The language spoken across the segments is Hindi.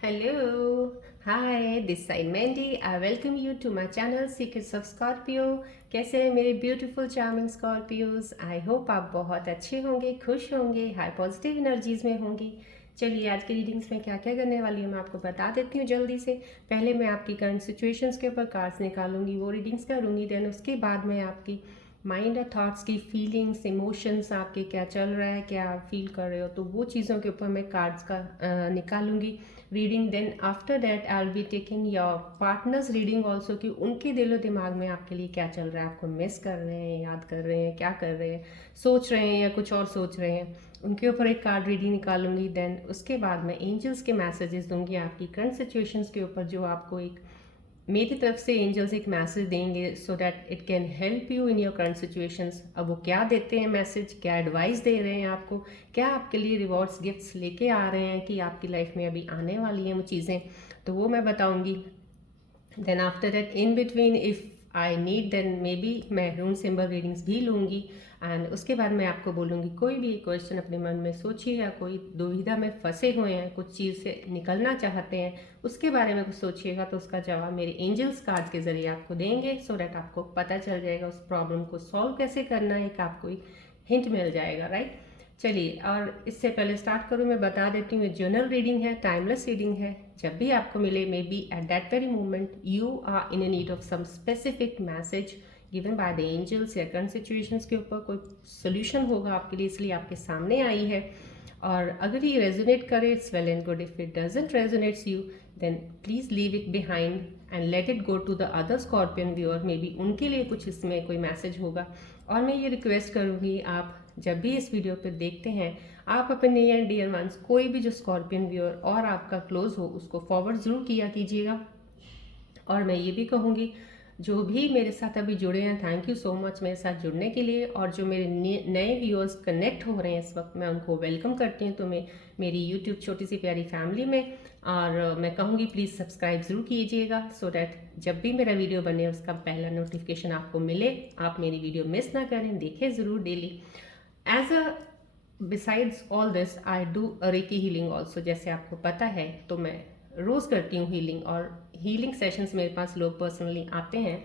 Hello, hi, this side Mandy. I welcome you to my channel Secrets of Scorpio. कैसे हैं मेरे beautiful charming Scorpios? I hope आप बहुत अच्छे होंगे, खुश होंगे, हाई पॉजिटिव एनर्जीज में होंगे। चलिए आज की रीडिंग्स में क्या क्या करने वाली हूँ मैं आपको बता देती हूँ जल्दी से। पहले मैं आपकी करंट सिचुएशंस के ऊपर कार्ड्स निकालूंगी, वो रीडिंग्स करूँगी। देन उसके बाद मैं आपकी माइंड और थॉट्स की फीलिंग्स, इमोशंस, आपके क्या चल रहा है, क्या आप फील कर रहे हो, तो वो चीज़ों के ऊपर मैं कार्ड्स का निकालूंगी reading. Then after that I will be taking your partner's reading also, कि उनके दिलो दिमाग में आपके लिए क्या चल रहा है, आपको मिस कर रहे हैं, याद कर रहे हैं, क्या कर रहे हैं, सोच रहे हैं या कुछ और सोच रहे हैं, उनके ऊपर एक कार्ड रीडिंग निकालूंगी। देन उसके बाद मैं एंजल्स के मैसेजेस दूंगी आपकी करंट सिचुएशंस के ऊपर, जो आपको एक मेरी तरफ से एंजल्स एक मैसेज देंगे so that it can help you in your current situations. अब वो क्या देते हैं मैसेज, क्या एडवाइस दे रहे हैं आपको, क्या आपके लिए रिवॉर्ड्स गिफ्ट्स लेके आ रहे हैं कि आपकी लाइफ में अभी आने वाली हैं वो चीज़ें, तो वो मैं बताऊंगी। Then after that in between if I need then may be मैं रून सिंबल रीडिंग्स भी लूँगी। एंड उसके बाद मैं आपको बोलूँगी कोई भी क्वेश्चन अपने मन में सोचिए, या कोई दुविधा में फंसे हुए हैं, कुछ चीज़ से निकलना चाहते हैं, उसके बारे में कुछ सोचिएगा, तो उसका जवाब मेरे एंजल्स कार्ड के ज़रिए आपको देंगे सो डैट आपको पता चल जाएगा उस प्रॉब्लम को सॉल्व कैसे करना है, एक आपको हिंट मिल जाएगा, राइट। चलिए, और इससे पहले स्टार्ट करूँ मैं बता देती हूँ, जर्नल रीडिंग है, टाइमलेस रीडिंग है। जब भी आपको मिले, may be at that very moment you are in need of some specific message given by the angels, या करंट सिचुएशंस के ऊपर कोई सोल्यूशन होगा आपके लिए, इसलिए आपके सामने आई है। और अगर ये रेजोनेट करे, it's well and good. If it doesn't resonates you, then please leave it behind and let it go to the other scorpion viewer, may be उनके लिए कुछ इसमें कोई मैसेज होगा। और मैं ये रिक्वेस्ट करूँगी, आप जब भी इस वीडियो पे देखते हैं, आप अपने नियर डियर वंस, कोई भी जो स्कॉर्पियन व्यूअर और आपका क्लोज हो, उसको फॉरवर्ड ज़रूर किया कीजिएगा। और मैं ये भी कहूँगी, जो भी मेरे साथ अभी जुड़े हैं, थैंक यू सो मच मेरे साथ जुड़ने के लिए। और जो मेरे नए व्यूअर्स कनेक्ट हो रहे हैं इस वक्त, मैं उनको वेलकम करती हूँ तुम्हें मेरी यूट्यूब छोटी सी प्यारी फैमिली में। और मैं कहूँगी प्लीज़ सब्सक्राइब ज़रूर कीजिएगा सो डैट जब भी मेरा वीडियो बने उसका पहला नोटिफिकेशन आपको मिले, आप मेरी वीडियो मिस ना करें, देखें ज़रूर daily. As a besides all this I do a reiki healing also, जैसे आपको पता है, तो मैं रोज़ करती हूँ हीलिंग। और हीलिंग सेशंस मेरे पास लोग पर्सनली आते हैं,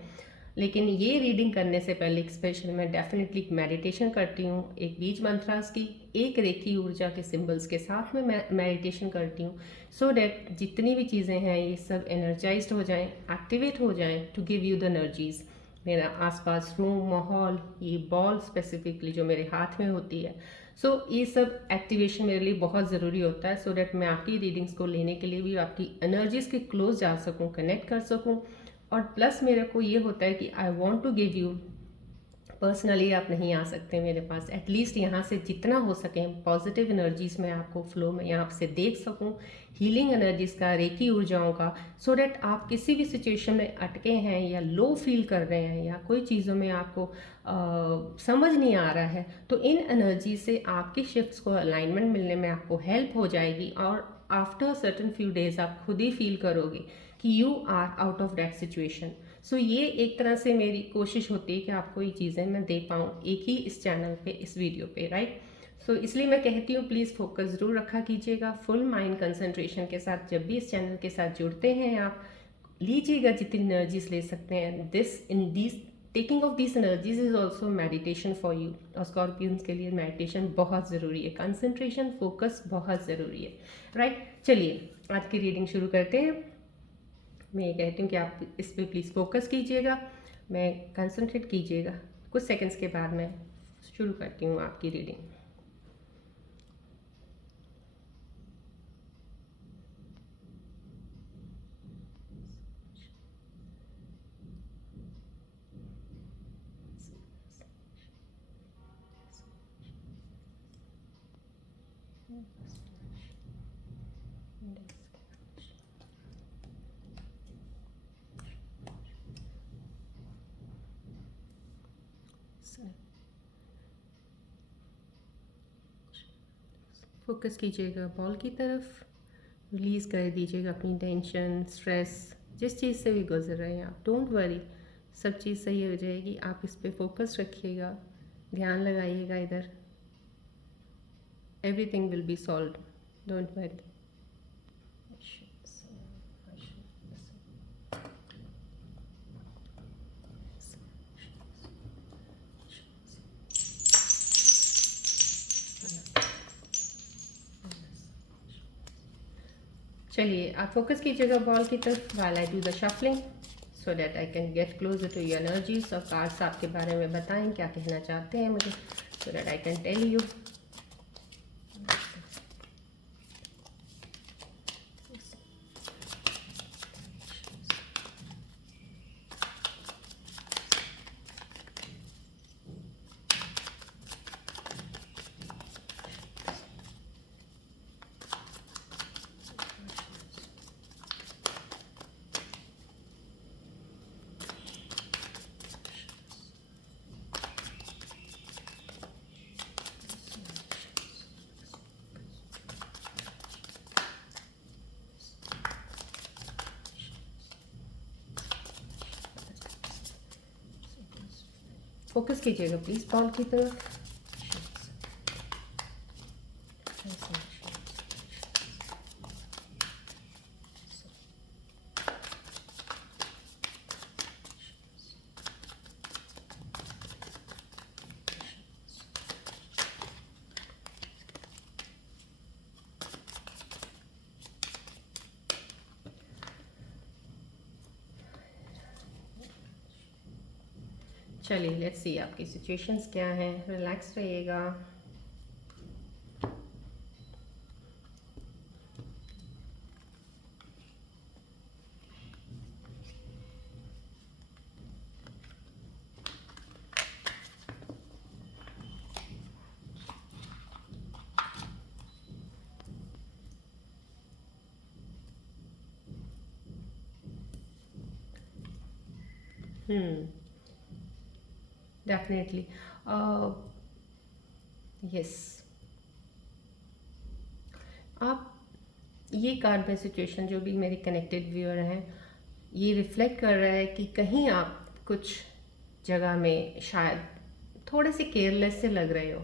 लेकिन ये रीडिंग करने से पहले एक स्पेशल मैं डेफिनेटली मेडिटेशन करती हूँ, एक बीज मंत्रास की, एक रेकी ऊर्जा के सिंबल्स के साथ में मैं मेडिटेशन करती हूँ सो डैट जितनी भी चीज़ें हैं ये सब एनर्जाइज्ड हो जाएं, एक्टिवेट हो जाएं to give you the energies. मेरा आसपास रूम, माहौल, ये बॉल स्पेसिफिकली जो मेरे हाथ में होती है, ये सब एक्टिवेशन मेरे लिए बहुत ज़रूरी होता है सो डैट मैं आपकी रीडिंग्स को लेने के लिए भी आपकी एनर्जीज़ के क्लोज जा सकूं, कनेक्ट कर सकूं। और प्लस मेरे को ये होता है कि I want to give you personally, आप नहीं आ सकते मेरे पास, एटलीस्ट यहाँ से जितना हो सके पॉजिटिव एनर्जीज में आपको फ्लो में यहाँ से देख सकूँ, हीलिंग एनर्जीज का, रेकी ऊर्जाओं का, सो डैट आप किसी भी सिचुएशन में अटके हैं या लो फील कर रहे हैं या कोई चीज़ों में आपको समझ नहीं आ रहा है, तो इन एनर्जी से आपकी शिफ्ट्स को अलाइनमेंट मिलने में आपको हेल्प हो जाएगी। और आफ्टर सर्टन फ्यू डेज आप खुद ही फील करोगे कि you are out of that situation. ये एक तरह से मेरी कोशिश होती है कि आपको ये चीज़ें मैं दे पाऊँ एक ही इस चैनल पे, इस वीडियो पे, राइट। इसलिए मैं कहती हूँ प्लीज़ फोकस ज़रूर रखा कीजिएगा, फुल माइंड कंसंट्रेशन के साथ जब भी इस चैनल के साथ जुड़ते हैं आप, लीजिएगा जितनी एनर्जीज ले सकते हैं। Taking of this energies is also meditation for you. और स्कॉर्पियंस के लिए मेडिटेशन बहुत ज़रूरी है, कंसंट्रेशन, फोकस बहुत ज़रूरी है, राइट। चलिए आज की रीडिंग शुरू करते हैं। मैं ये कहती हूँ कि आप इस पर प्लीज़ फोकस कीजिएगा, मैं कंसंट्रेट कीजिएगा। कुछ सेकंड्स के बाद मैं शुरू करती हूँ आपकी रीडिंग। फोकस कीजिएगा बॉल की तरफ, रिलीज़ कर दीजिएगा अपनी टेंशन, स्ट्रेस, जिस चीज़ से भी गुजर रहे हैं आप। डोंट वरी, सब चीज़ सही हो जाएगी। आप इस पर फोकस रखिएगा, ध्यान लगाइएगा इधर, everything will be solve, don't worry. चलिए आप फोकस कीजिएगा बॉल की तरफ while I do the shuffling so that I can get closer to your energies। और कार्ड्स आपके बारे में बताएं, क्या कहना चाहते हैं मुझे, so that I can tell you। Focus कीजिएगा प्लीज़ बॉल की तरफ। चलिए लेट्स सी आपकी सिचुएशंस क्या हैं। रिलैक्स रहिएगा। Definitely yes. आप ये कार्ड में सिचुएशन जो भी मेरे कनेक्टेड व्यूअर हैं, ये रिफ्लेक्ट कर रहा है कि कहीं आप कुछ जगह में शायद थोड़े से केयरलेस से लग रहे हो।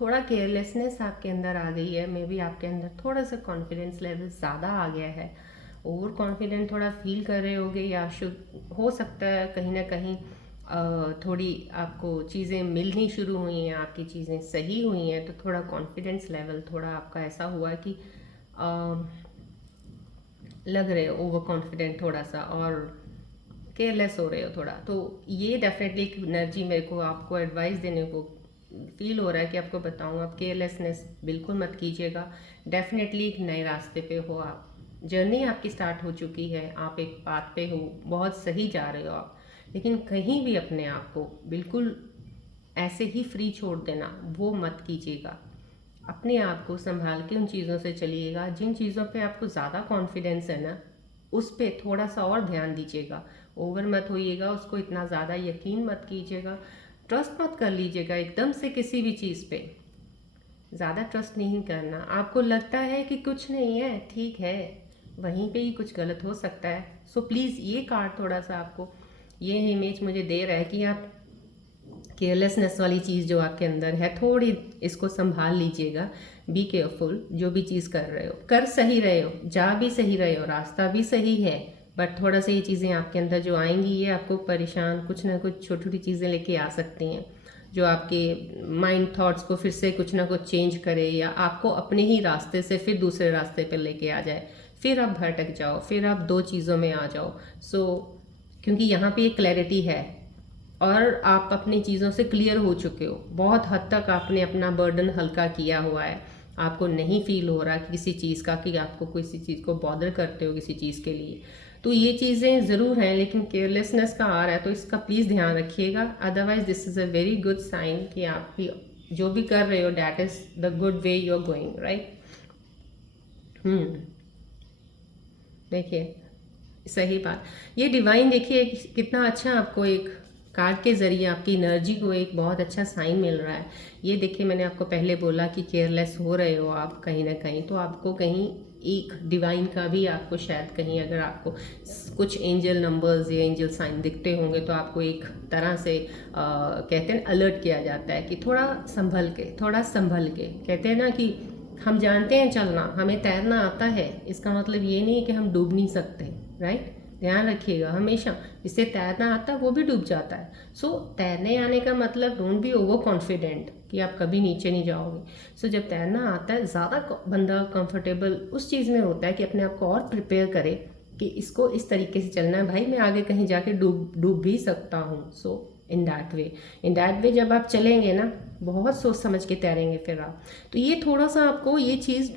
थोड़ा केयरलेसनेस आपके अंदर आ गई है। मे बी आपके अंदर थोड़ा सा कॉन्फिडेंस लेवल ज़्यादा आ गया है। ओवर कॉन्फिडेंट थोड़ा फील कर रहे होगे, या शुड हो सकता है कहीं ना कहीं थोड़ी आपको चीज़ें मिलनी शुरू हुई हैं, आपकी चीज़ें सही हुई हैं, तो थोड़ा कॉन्फिडेंस लेवल थोड़ा आपका ऐसा हुआ कि लग रहे हो ओवर कॉन्फिडेंट थोड़ा सा, और केयरलेस हो रहे हो थोड़ा। तो ये डेफिनेटली एक एनर्जी मेरे को आपको एडवाइस देने को फील हो रहा है कि आपको बताऊँ, आप केयरलेसनेस बिल्कुल मत कीजिएगा। डेफिनेटली एक नए रास्ते पे हो आप, जर्नी आपकी स्टार्ट हो चुकी है, आप एक पाथ पे हो, बहुत सही जा रहे हो आप, लेकिन कहीं भी अपने आप को बिल्कुल ऐसे ही फ्री छोड़ देना वो मत कीजिएगा। अपने आप को संभाल के उन चीज़ों से चलिएगा। जिन चीज़ों पे आपको ज़्यादा कॉन्फिडेंस है ना, उस पर थोड़ा सा और ध्यान दीजिएगा। ओवर मत होइएगा, उसको इतना ज़्यादा यकीन मत कीजिएगा, ट्रस्ट मत कर लीजिएगा एकदम से किसी भी चीज़ पे। ज़्यादा ट्रस्ट नहीं करना। आपको लगता है कि कुछ नहीं है, ठीक है, वहीं पे ही कुछ गलत हो सकता है। सो प्लीज़ ये कार्ड थोड़ा सा आपको ये इमेज मुझे दे रहा है कि आप केयरलेसनेस वाली चीज़ जो आपके अंदर है, थोड़ी इसको संभाल लीजिएगा। बी केयरफुल, जो भी चीज़ कर रहे हो, कर सही रहे हो, जा भी सही रहे हो, रास्ता भी सही है, बट थोड़ा सा ये चीज़ें आपके अंदर जो आएंगी, ये आपको परेशान, कुछ ना कुछ छोटी छोटी चीज़ें लेके आ सकती हैं, जो आपके माइंड थॉट्स को फिर से कुछ ना कुछ चेंज करे, या आपको अपने ही रास्ते से फिर दूसरे रास्ते पर लेके आ जाए, फिर आप भटक जाओ, फिर आप दो चीज़ों में आ जाओ। सो क्योंकि यहाँ पे एक क्लैरिटी है और आप अपनी चीज़ों से क्लियर हो चुके हो, बहुत हद तक आपने अपना बर्डन हल्का किया हुआ है। आपको नहीं फील हो रहा किसी चीज़ का कि आपको किसी चीज़ को बॉदर करते हो किसी चीज़ के लिए। तो ये चीज़ें ज़रूर हैं, लेकिन केयरलेसनेस का आ रहा है, तो इसका प्लीज़ ध्यान रखिएगा। Otherwise this is a very good sign कि आप जो भी कर रहे हो, that is the good way you are going, right. देखिए सही बात, ये डिवाइन देखिए कितना अच्छा आपको एक कार्ड के ज़रिए आपकी एनर्जी को एक बहुत अच्छा साइन मिल रहा है। ये देखिए मैंने आपको पहले बोला कि केयरलेस हो रहे हो आप कहीं ना कहीं, तो आपको कहीं एक डिवाइन का भी आपको शायद कहीं अगर आपको कुछ एंजल नंबर्स या एंजल साइन दिखते होंगे, तो आपको एक तरह से कहते हैं अलर्ट किया जाता है कि थोड़ा संभल के, थोड़ा संभल के। कहते हैं ना कि हम जानते हैं चलना, हमें तैरना आता है, इसका मतलब ये नहीं है कि हम डूब नहीं सकते, राइट। ध्यान रखिएगा हमेशा। जिससे तैरना आता है वो भी डूब जाता है। सो तैरने आने का मतलब डोंट बी ओवर कॉन्फिडेंट कि आप कभी नीचे नहीं जाओगे। सो जब तैरना आता है ज़्यादा बंदा कंफर्टेबल उस चीज़ में होता है कि अपने आप को और प्रिपेयर करे कि इसको इस तरीके से चलना है भाई, मैं आगे कहीं जाके डूब भी सकता हूँ। सो इन दैट वे जब आप चलेंगे ना, बहुत सोच समझ के तैरेंगे फिर आप। तो ये थोड़ा सा आपको ये चीज़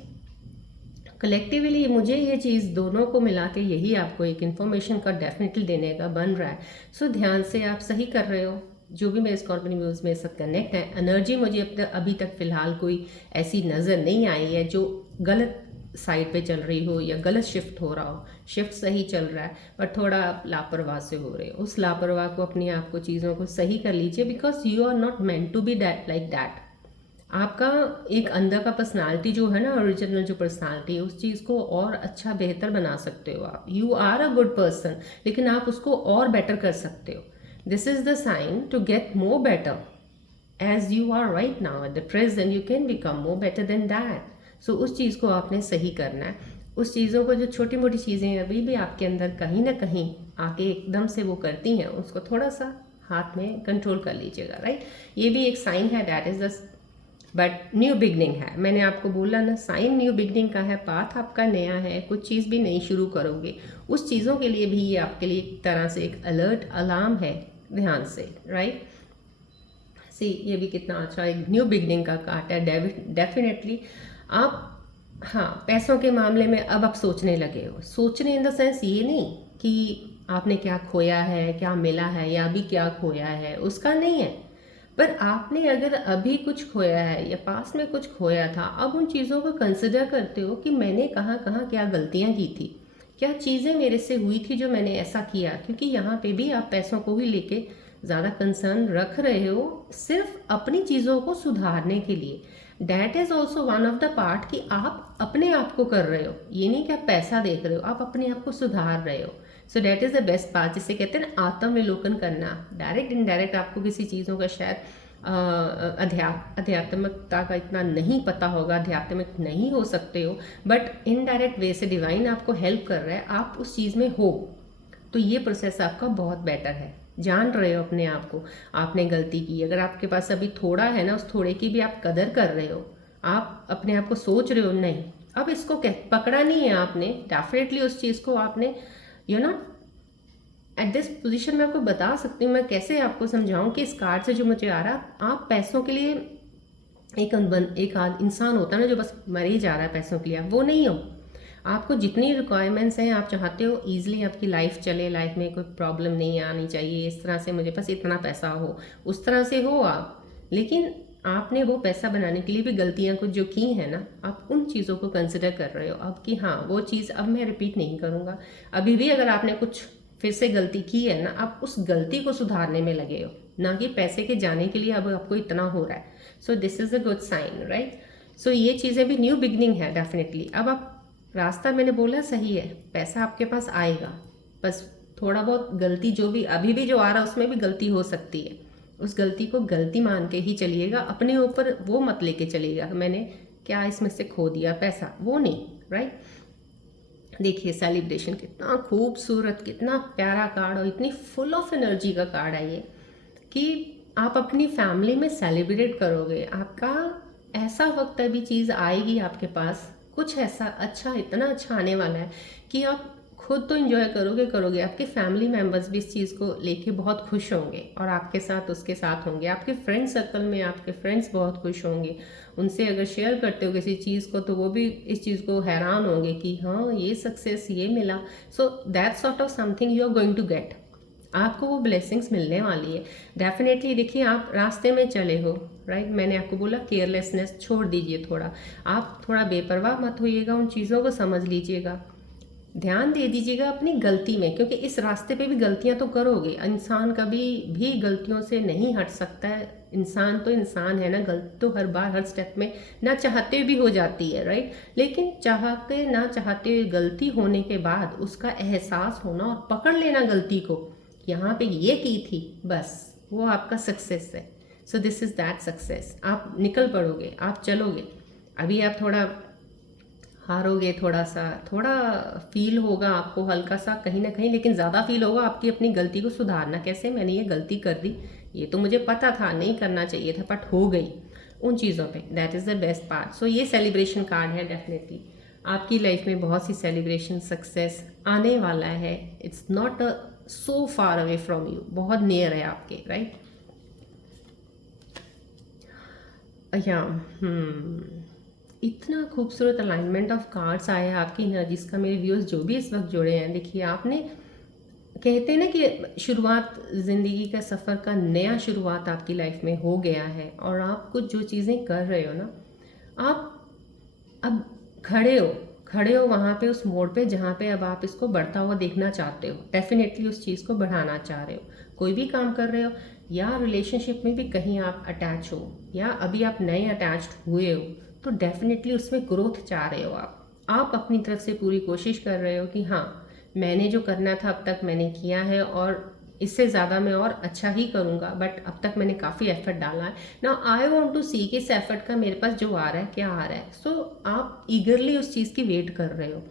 कलेक्टिवली, मुझे ये चीज़ दोनों को मिला के यही आपको एक इन्फॉर्मेशन का डेफिनेटली देने का बन रहा है। सो ध्यान से आप सही कर रहे हो। जो भी मेरे स्कॉर्पियन व्यूज़ मेरे साथ कनेक्ट है, एनर्जी मुझे अभी तक फ़िलहाल कोई ऐसी नज़र नहीं आई है जो गलत साइड पे चल रही हो या गलत शिफ्ट हो रहा हो। शिफ्ट सही चल रहा है, बट थोड़ा आप लापरवाह से हो रहे हो। उस लापरवाह को, अपने आप को, चीज़ों को सही कर लीजिए, because you are not meant to be that like that. आपका एक अंदर का पर्सनालिटी जो है ना, ओरिजिनल जो पर्सनालिटी है, उस चीज़ को और अच्छा बेहतर बना सकते हो आप। You are a good person, लेकिन आप उसको और बेटर कर सकते हो। This is the sign to get more better as you are right now at the present. You can become more better than that. So उस चीज़ को आपने सही करना है। उस चीज़ों को, जो छोटी मोटी चीज़ें अभी भी आपके अंदर कहीं ना कहीं आके एकदम से वो करती हैं, उसको थोड़ा सा हाथ में कंट्रोल कर लीजिएगा, राइट। ये भी एक साइन है, that is the but new beginning है। मैंने आपको बोला ना, साइन न्यू बिगनिंग का है, पाथ आपका नया है, कुछ चीज़ भी नई शुरू करोगे। उस चीज़ों के लिए भी ये आपके लिए एक तरह से एक अलर्ट अलार्म है। ध्यान से, राइट। सी, ये भी कितना अच्छा एक न्यू बिगनिंग का कार्ड है। डेफिनेटली आप, हाँ, पैसों के मामले में अब आप सोचने लगे हो। सोचने इन द सेंस ये नहीं कि आपने क्या खोया है, क्या मिला है, या अभी क्या खोया है, उसका नहीं है। पर आपने अगर अभी कुछ खोया है या पास में कुछ खोया था, अब उन चीज़ों को कंसिडर करते हो कि मैंने कहाँ कहाँ क्या गलतियाँ की थी, क्या चीज़ें मेरे से हुई थी जो मैंने ऐसा किया। क्योंकि यहाँ पे भी आप पैसों को ही लेके ज़्यादा कंसर्न रख रहे हो, सिर्फ अपनी चीज़ों को सुधारने के लिए। That is also one of the part कि आप अपने आप को कर रहे हो। ये नहीं कि आप पैसा देख रहे हो, आप अपने आप को सुधार रहे हो। So that is the best part, जिसे कहते हैं ना आत्मविलोकन करना। डायरेक्ट इनडायरेक्ट आपको किसी चीज़ों का शायद अध्यात्मकता का इतना नहीं पता होगा, अध्यात्मिक नहीं हो सकते हो, बट इनडायरेक्ट वे से डिवाइन आपको हेल्प कर रहा है, आप उस चीज़ में हो। तो ये प्रोसेस आपका बहुत बेटर है। जान रहे हो अपने आप को, आपने गलती की, अगर आपके पास अभी थोड़ा है ना, उस थोड़े की भी आप कदर कर रहे हो। आप अपने आप को सोच रहे हो नहीं, अब इसको पकड़ा नहीं है आपने, डेफिनेटली उस चीज़ को आपने you know at this position में आपको बता सकती हूँ मैं कैसे आपको समझाऊं कि इस कार्ड से जो मुझे आ रहा, आप पैसों के लिए एक इंसान होता है ना जो बस मर ही जा रहा है पैसों के लिए, वो नहीं हो। आपको जितनी रिक्वायरमेंट्स हैं, आप चाहते हो ईजिली आपकी लाइफ चले, लाइफ में कोई प्रॉब्लम नहीं आनी चाहिए, इस तरह से मुझे बस इतना पैसा हो, उस तरह से हो आप। लेकिन आपने वो पैसा बनाने के लिए भी गलतियां कुछ जो की हैं ना, आप उन चीज़ों को कंसिडर कर रहे हो अब कि हाँ, वो चीज़ अब मैं रिपीट नहीं करूँगा। अभी भी अगर आपने कुछ फिर से गलती की है ना, आप उस गलती को सुधारने में लगे हो, ना कि पैसे के जाने के लिए अब आपको इतना हो रहा है। So this is a good sign, right. So ये चीज़ें भी न्यू बिगनिंग है डेफिनेटली। अब आप, रास्ता मैंने बोला सही है, पैसा आपके पास आएगा, बस थोड़ा बहुत गलती जो भी अभी भी जो आ रहा है उसमें भी गलती हो सकती है। उस गलती को गलती मान के ही चलिएगा, अपने ऊपर वो मत लेके चलिएगा मैंने क्या इसमें से खो दिया पैसा, वो नहीं, राइट। देखिए सेलिब्रेशन कितना खूबसूरत, कितना प्यारा कार्ड और इतनी फुल ऑफ एनर्जी का कार्ड है ये, कि आप अपनी फैमिली में सेलिब्रेट करोगे। आपका ऐसा वक्त अभी चीज़ आएगी आपके पास, कुछ ऐसा अच्छा, इतना अच्छा आने वाला है कि आप खुद तो एंजॉय करोगे, आपके फैमिली मेम्बर्स भी इस चीज़ को लेके बहुत खुश होंगे और आपके साथ उसके साथ होंगे। आपके फ्रेंड सर्कल में आपके फ्रेंड्स बहुत खुश होंगे, उनसे अगर शेयर करते हो किसी चीज़ को तो वो भी इस चीज़ को हैरान होंगे कि हाँ, ये सक्सेस ये मिला। So that sort of something you are going to get. आपको वो ब्लेसिंग्स मिलने वाली है डेफिनेटली। देखिए आप रास्ते में चले हो, राइट, मैंने आपको बोला केयरलेसनेस छोड़ दीजिए थोड़ा, आप थोड़ा बेपरवाह मत होइएगा, उन चीज़ों को समझ लीजिएगा, ध्यान दे दीजिएगा अपनी गलती में, क्योंकि इस रास्ते पे भी गलतियां तो करोगे। इंसान कभी भी गलतियों से नहीं हट सकता है, इंसान तो इंसान है ना, गलती तो हर बार हर स्टेप में ना चाहते भी हो जाती है, राइट। लेकिन चाहते ना चाहते हुए गलती होने के बाद उसका एहसास होना और पकड़ लेना गलती को, यहाँ पे ये की थी, बस वो आपका सक्सेस है। So this is that success. आप निकल पड़ोगे, आप चलोगे। अभी आप थोड़ा हारोगे थोड़ा सा, थोड़ा फील होगा आपको हल्का सा कहीं ना कहीं, लेकिन ज़्यादा फील होगा आपकी अपनी गलती को सुधारना कैसे, मैंने ये गलती कर दी, ये तो मुझे पता था नहीं करना चाहिए था बट हो गई, उन चीज़ों पे that is the best part. So ये सेलिब्रेशन कार्ड है, डेफिनेटली आपकी लाइफ में बहुत सी सेलिब्रेशन सक्सेस आने वाला है। It's not so far away from you, बहुत नियर है आपके, राइट। या इतना खूबसूरत अलाइनमेंट ऑफ कार्ड्स आया है आपकी एनर्जीज का। मेरे व्यूअर्स जो भी इस वक्त जुड़े हैं, देखिए आपने कहते हैं ना कि शुरुआत, ज़िंदगी का सफ़र का नया शुरुआत आपकी लाइफ में हो गया है, और आप कुछ जो चीज़ें कर रहे हो ना, आप अब खड़े हो वहाँ पे उस मोड़ पे जहाँ पे अब आप इसको बढ़ता हुआ देखना चाहते हो, डेफिनेटली उस चीज़ को बढ़ाना चाह रहे हो। कोई भी काम कर रहे हो, या रिलेशनशिप में भी कहीं आप अटैच हो, या अभी आप नए अटैच्ड हुए हो, तो डेफिनेटली उसमें ग्रोथ चाह रहे हो। आप अपनी तरफ से पूरी कोशिश कर रहे हो कि हाँ, मैंने जो करना था अब तक मैंने किया है, और इससे ज़्यादा मैं और अच्छा ही करूँगा, बट अब तक मैंने काफ़ी एफर्ट डाला है। नाउ आई वांट टू सी कि इस एफर्ट का मेरे पास जो आ रहा है क्या आ रहा है। सो आप ईगरली उस चीज़ की वेट कर रहे हो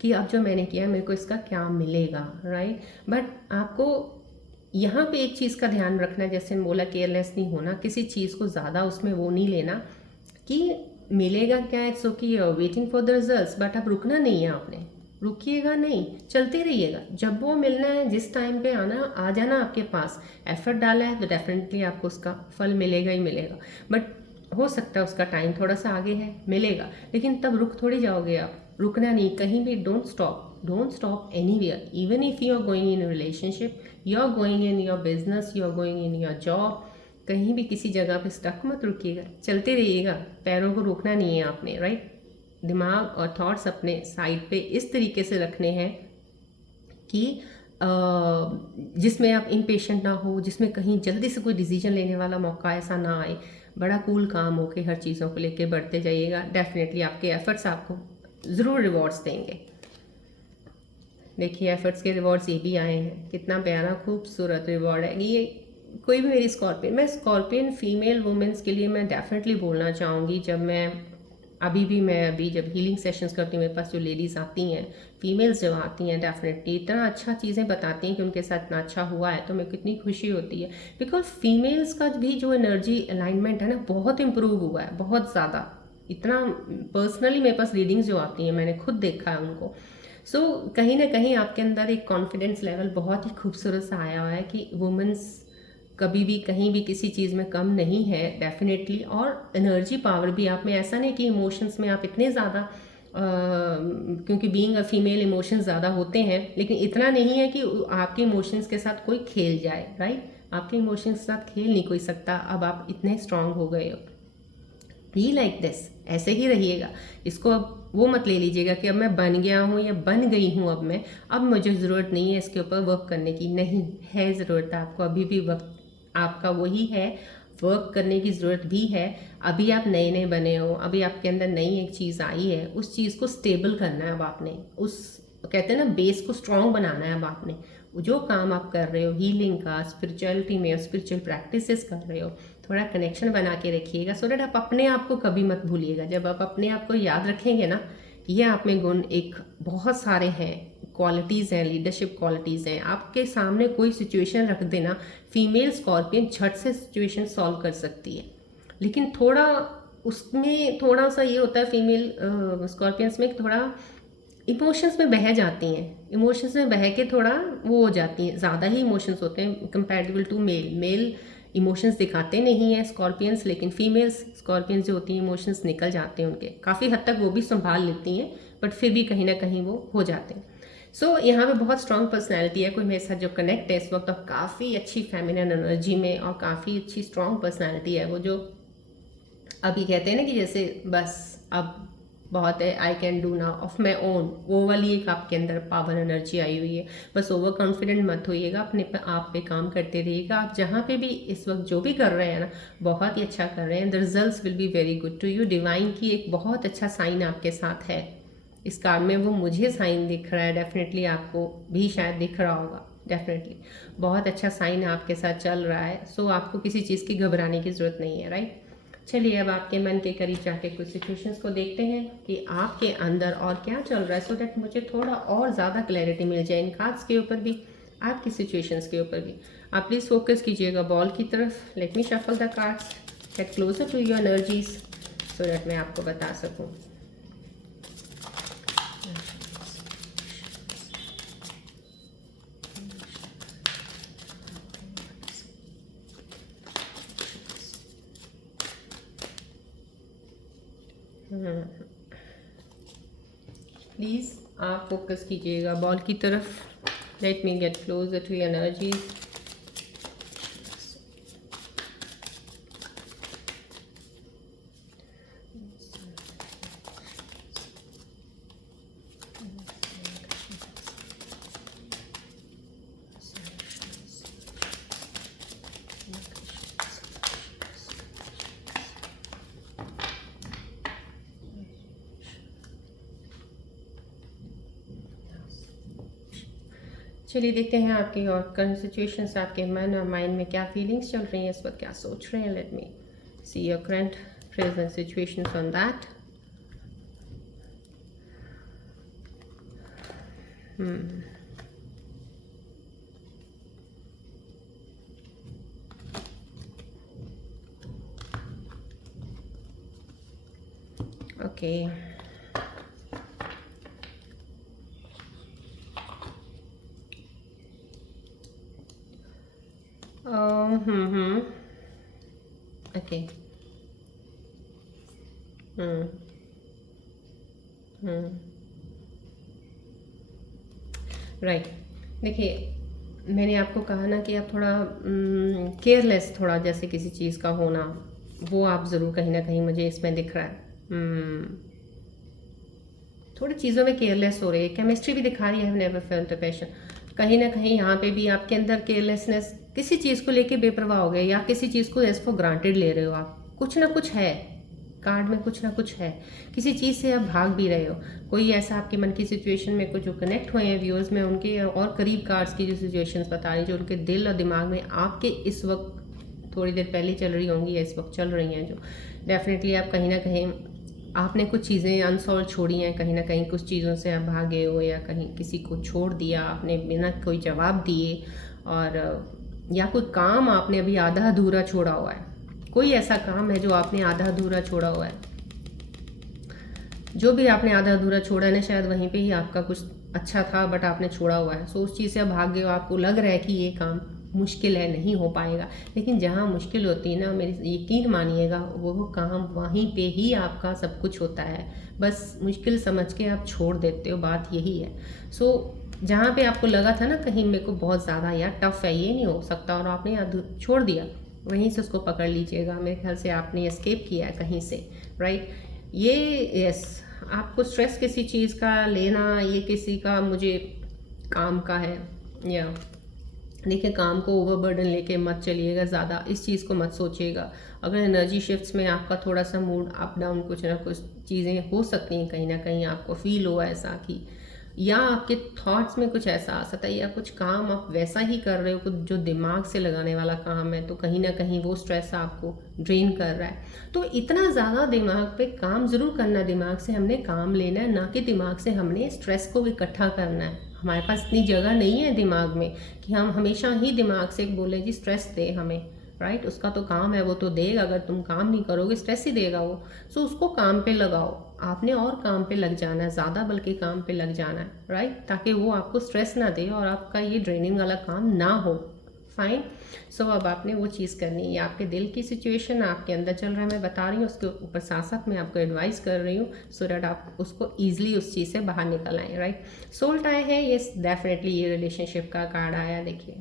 कि अब जो मैंने किया मेरे को इसका क्या मिलेगा, राइट। बट आपको यहाँ पे एक चीज़ का ध्यान रखना, जैसे बोला केयरलेस नहीं होना, किसी चीज़ को ज़्यादा उसमें वो नहीं लेना कि मिलेगा क्या, it's okay waiting for the results, but अब रुकना नहीं है आपने, रुकिएगा नहीं, चलते रहिएगा। जब वो मिलना है, जिस टाइम पे आना आ जाना आपके पास, एफर्ट डाला है तो डेफिनेटली आपको उसका फल मिलेगा ही मिलेगा। बट हो सकता है उसका टाइम थोड़ा सा आगे है, मिलेगा, लेकिन तब रुक थोड़ी जाओगे आप, रुकना नहीं कहीं भी। Don't stop anywhere, even if you are going in relationship, you are going in your business, you are going in your job, कहीं भी किसी जगह पे स्टक मत रुकिएगा, चलते रहिएगा। पैरों को रोकना नहीं है आपने, राइट। दिमाग और थॉट्स अपने साइड पे इस तरीके से रखने हैं कि जिसमें आप इम्पेशेंट ना हो, जिसमें कहीं जल्दी से कोई डिसीजन लेने वाला मौका ऐसा ना आए। बड़ा कूल काम हो के हर चीज़ों को लेके बढ़ते जाइएगा, डेफिनेटली आपके एफर्ट्स आपको ज़रूर रिवॉर्ड्स देंगे। देखिए एफर्ट्स के रिवॉर्ड्स ये भी आए हैं, कितना प्यारा खूबसूरत रिवॉर्ड है ये। कोई भी मेरी स्कॉर्पियन, मैं स्कॉर्पियन फीमेल वुमेंस के लिए मैं डेफिनेटली बोलना चाहूँगी, मैं अभी जब हीलिंग सेशंस करती हूँ, मेरे पास जो लेडीज़ आती हैं, फीमेल्स जब आती हैं, डेफिनेटली इतना अच्छा चीज़ें बताती हैं कि उनके साथ इतना अच्छा हुआ है, तो मेरे को इतनी खुशी होती है। बिकॉज फीमेल्स का भी जो एनर्जी अलाइनमेंट है ना, बहुत इंप्रूव हुआ है, बहुत ज़्यादा। इतना पर्सनली मेरे पास रीडिंग्स जो आती हैं, मैंने खुद देखा है उनको। सो कहीं ना कहीं आपके अंदर एक कॉन्फिडेंस लेवल बहुत ही खूबसूरत सा आया हुआ है कि वुमेंस कभी भी कहीं भी किसी चीज़ में कम नहीं है, डेफिनेटली। और एनर्जी पावर भी आप में, ऐसा नहीं कि इमोशंस में आप इतने ज़्यादा क्योंकि बीइंग अ फीमेल इमोशंस ज़्यादा होते हैं, लेकिन इतना नहीं है कि आपके इमोशंस के साथ कोई खेल जाए, राइट। आपके इमोशंस के साथ खेल नहीं कोई सकता, अब आप इतने स्ट्रांग हो गए हो। बी लाइक दिस, ऐसे ही रहिएगा। इसको अब वो मत ले लीजिएगा कि अब मैं बन गया हूँ या बन गई हूँ, अब मुझे ज़रूरत नहीं है इसके ऊपर वर्क करने की। नहीं है ज़रूरत, आपको अभी भी वक्त आपका वही है, वर्क करने की ज़रूरत भी है। अभी आप नए नए बने हो, अभी आपके अंदर नई एक चीज़ आई है, उस चीज़ को स्टेबल करना है अब आपने। उस कहते हैं ना, बेस को स्ट्रॉन्ग बनाना है अब आपने। जो काम आप कर रहे हो हीलिंग का, स्पिरिचुअलिटी में स्पिरिचुअल प्रैक्टिसेस कर रहे हो, थोड़ा कनेक्शन बना के रखिएगा, सो डैट आप अपने आप को कभी मत भूलिएगा। जब आप अपने आप को याद रखेंगे ना, ये आप में गुण एक बहुत सारे हैं, क्वालिटीज़ हैं, लीडरशिप क्वालिटीज़ हैं। आपके सामने कोई सिचुएशन रख देना, फीमेल स्कॉर्पियन झट से सिचुएशन सॉल्व कर सकती है, लेकिन थोड़ा उसमें थोड़ा सा ये होता है फीमेल स्कॉर्पियंस में, थोड़ा इमोशंस में बह जाती हैं, इमोशंस में बह के थोड़ा वो हो जाती हैं, ज़्यादा ही इमोशंस होते हैं कंपैरेटिबल टू मेल इमोशंस दिखाते नहीं हैं स्कॉर्पियंस, लेकिन फीमेल्स स्कॉर्पियंस जो होती हैं इमोशंस निकल जाते हैं उनके, काफ़ी हद तक वो भी संभाल लेती हैं, बट फिर भी कहीं ना कहीं वो हो जाते हैं। सो यहाँ पे बहुत स्ट्रॉन्ग पर्सनैलिटी है, कोई मेरे साथ जो कनेक्ट है इस वक्त, और काफ़ी अच्छी फेमिनिन एनर्जी में, और काफ़ी अच्छी स्ट्रॉन्ग पर्सनैलिटी है वो, जो अभी कहते हैं ना कि जैसे बस अब बहुत है, I can do now of my own, वो वाली एक आपके अंदर पावर एनर्जी आई हुई है। बस ओवर कॉन्फिडेंट मत होइएगा, अपने पे आप पे काम करते रहिएगा। आप जहाँ पे भी इस वक्त जो भी कर रहे हैं ना, बहुत ही अच्छा कर रहे हैं, the results will be very good to you. Divine की एक बहुत अच्छा साइन आपके साथ है इस कार्ड में, वो मुझे साइन दिख रहा है, डेफिनेटली आपको भी शायद दिख रहा होगा, डेफिनेटली बहुत अच्छा साइन आपके साथ चल रहा है। सो आपको किसी चीज़ की घबराने की ज़रूरत नहीं है, राइट। चलिए अब आपके मन के करीब जाके कुछ सिचुएशंस को देखते हैं कि आपके अंदर और क्या चल रहा है, सो दैट मुझे थोड़ा और ज़्यादा क्लैरिटी मिल जाए इन कार्ड्स के ऊपर भी, आपकी सिचुएशंस के ऊपर भी। आप प्लीज़ फोकस कीजिएगा बॉल की तरफ। Let me shuffle the cards, get closer to your energies so that मैं आपको बता सकूँ। प्लीज़ आप फोकस कीजिएगा बॉल की तरफ। Let me get closer to your energies. चलिए देखते हैं आपकी और करंट सिचुएशंस, आपके मन और माइंड में क्या फीलिंग्स चल रही हैं इस वक्त, क्या सोच रहे हैं। Let me see your current present situations on that. Okay okay right. देखिए मैंने आपको कहा ना कि आप थोड़ा केयरलेस, थोड़ा जैसे किसी चीज़ का होना, वो आप ज़रूर कहीं ना कहीं मुझे इसमें दिख रहा है। थोड़ी चीज़ों में केयरलेस हो रही है। केमिस्ट्री भी दिखा रही है, have never felt a passion. कहीं ना कहीं यहाँ पे भी आपके अंदर केयरलेसनेस, किसी चीज़ को लेके बेपरवाह हो गए या किसी चीज़ को एज फॉर ग्रांटेड ले रहे हो आप। कुछ ना कुछ है कार्ड में, कुछ ना कुछ है, किसी चीज़ से आप भाग भी रहे हो। कोई ऐसा आपके मन की सिचुएशन में कुछ जो कनेक्ट हुए हैं व्यूअर्स में, उनके और करीब कार्ड्स की जो सिचुएशंस बता रही हैं, जो उनके दिल और दिमाग में आपके इस वक्त थोड़ी देर पहले चल रही होंगी या इस वक्त चल रही हैं, जो डेफिनेटली आप कहीं ना कहीं आपने कुछ चीज़ें अनसॉल्व छोड़ी हैं, कहीं ना कहीं कुछ चीज़ों से आप भागे हो या कहीं किसी को छोड़ दिया आपने बिना कोई जवाब दिए, और या कोई काम आपने अभी आधा अधूरा छोड़ा हुआ है। कोई ऐसा काम है जो आपने आधा अधूरा छोड़ा हुआ है। जो भी आपने आधा अधूरा छोड़ा है ना, शायद वहीं पे ही आपका कुछ अच्छा था बट आपने छोड़ा हुआ है। सो उस चीज़ से आप भाग गए हो, आपको लग रहा है कि ये काम मुश्किल है, नहीं हो पाएगा। लेकिन जहाँ मुश्किल होती है ना, मेरी यकीन मानिएगा, वो काम वहीं पे ही आपका सब कुछ होता है। बस मुश्किल समझ के आप छोड़ देते हो, बात यही है। सो जहाँ पे आपको लगा था ना कहीं मेरे को बहुत ज़्यादा यार टफ है, ये नहीं हो सकता, और आपने छोड़ दिया, वहीं से उसको पकड़ लीजिएगा। मेरे ख्याल से आपने एस्केप किया है कहीं से, राइट। ये यस, आपको स्ट्रेस किसी चीज़ का लेना, ये किसी का मुझे काम का है, या देखिए काम को ओवरबर्डन लेके मत चलिएगा, ज़्यादा इस चीज़ को मत सोचिएगा। अगर एनर्जी शिफ्ट्स में आपका थोड़ा सा मूड अप डाउन, कुछ ना कुछ चीज़ें हो सकती हैं, कहीं ना कहीं आपको फील हो ऐसा कि, या आपके थॉट्स में कुछ ऐसा आ सकता है, या कुछ काम आप वैसा ही कर रहे हो कुछ जो दिमाग से लगाने वाला काम है, तो कहीं ना कहीं वो स्ट्रेस आपको ड्रेन कर रहा है। तो इतना ज़्यादा दिमाग पे काम ज़रूर करना, दिमाग से हमने काम लेना है, ना कि दिमाग से हमने स्ट्रेस को इकट्ठा करना है। हमारे पास इतनी जगह नहीं है दिमाग में कि हम हमेशा ही दिमाग से बोले जी स्ट्रेस दे हमें, राइट। उसका तो काम है, वो तो देगा, अगर तुम काम नहीं करोगे स्ट्रेस ही देगा वो। सो उसको काम पे लगाओ, आपने और काम पे लग जाना है, ज़्यादा बल्कि काम पे लग जाना है, राइट, ताकि वो आपको स्ट्रेस ना दे और आपका ये ड्रेनिंग वाला काम ना हो। फाइन। सो अब आपने वो चीज़ करनी है। आपके दिल की सिचुएशन आपके अंदर चल रहा है, मैं बता रही हूँ, उसके ऊपर साथ साथ मैं आपको एडवाइस कर रही हूँ सो दैट आप उसको ईजिली उस चीज़ से बाहर निकल आए, राइट। सोल्ट आए हैं, ये डेफिनेटली ये रिलेशनशिप का कार्ड आया। देखिए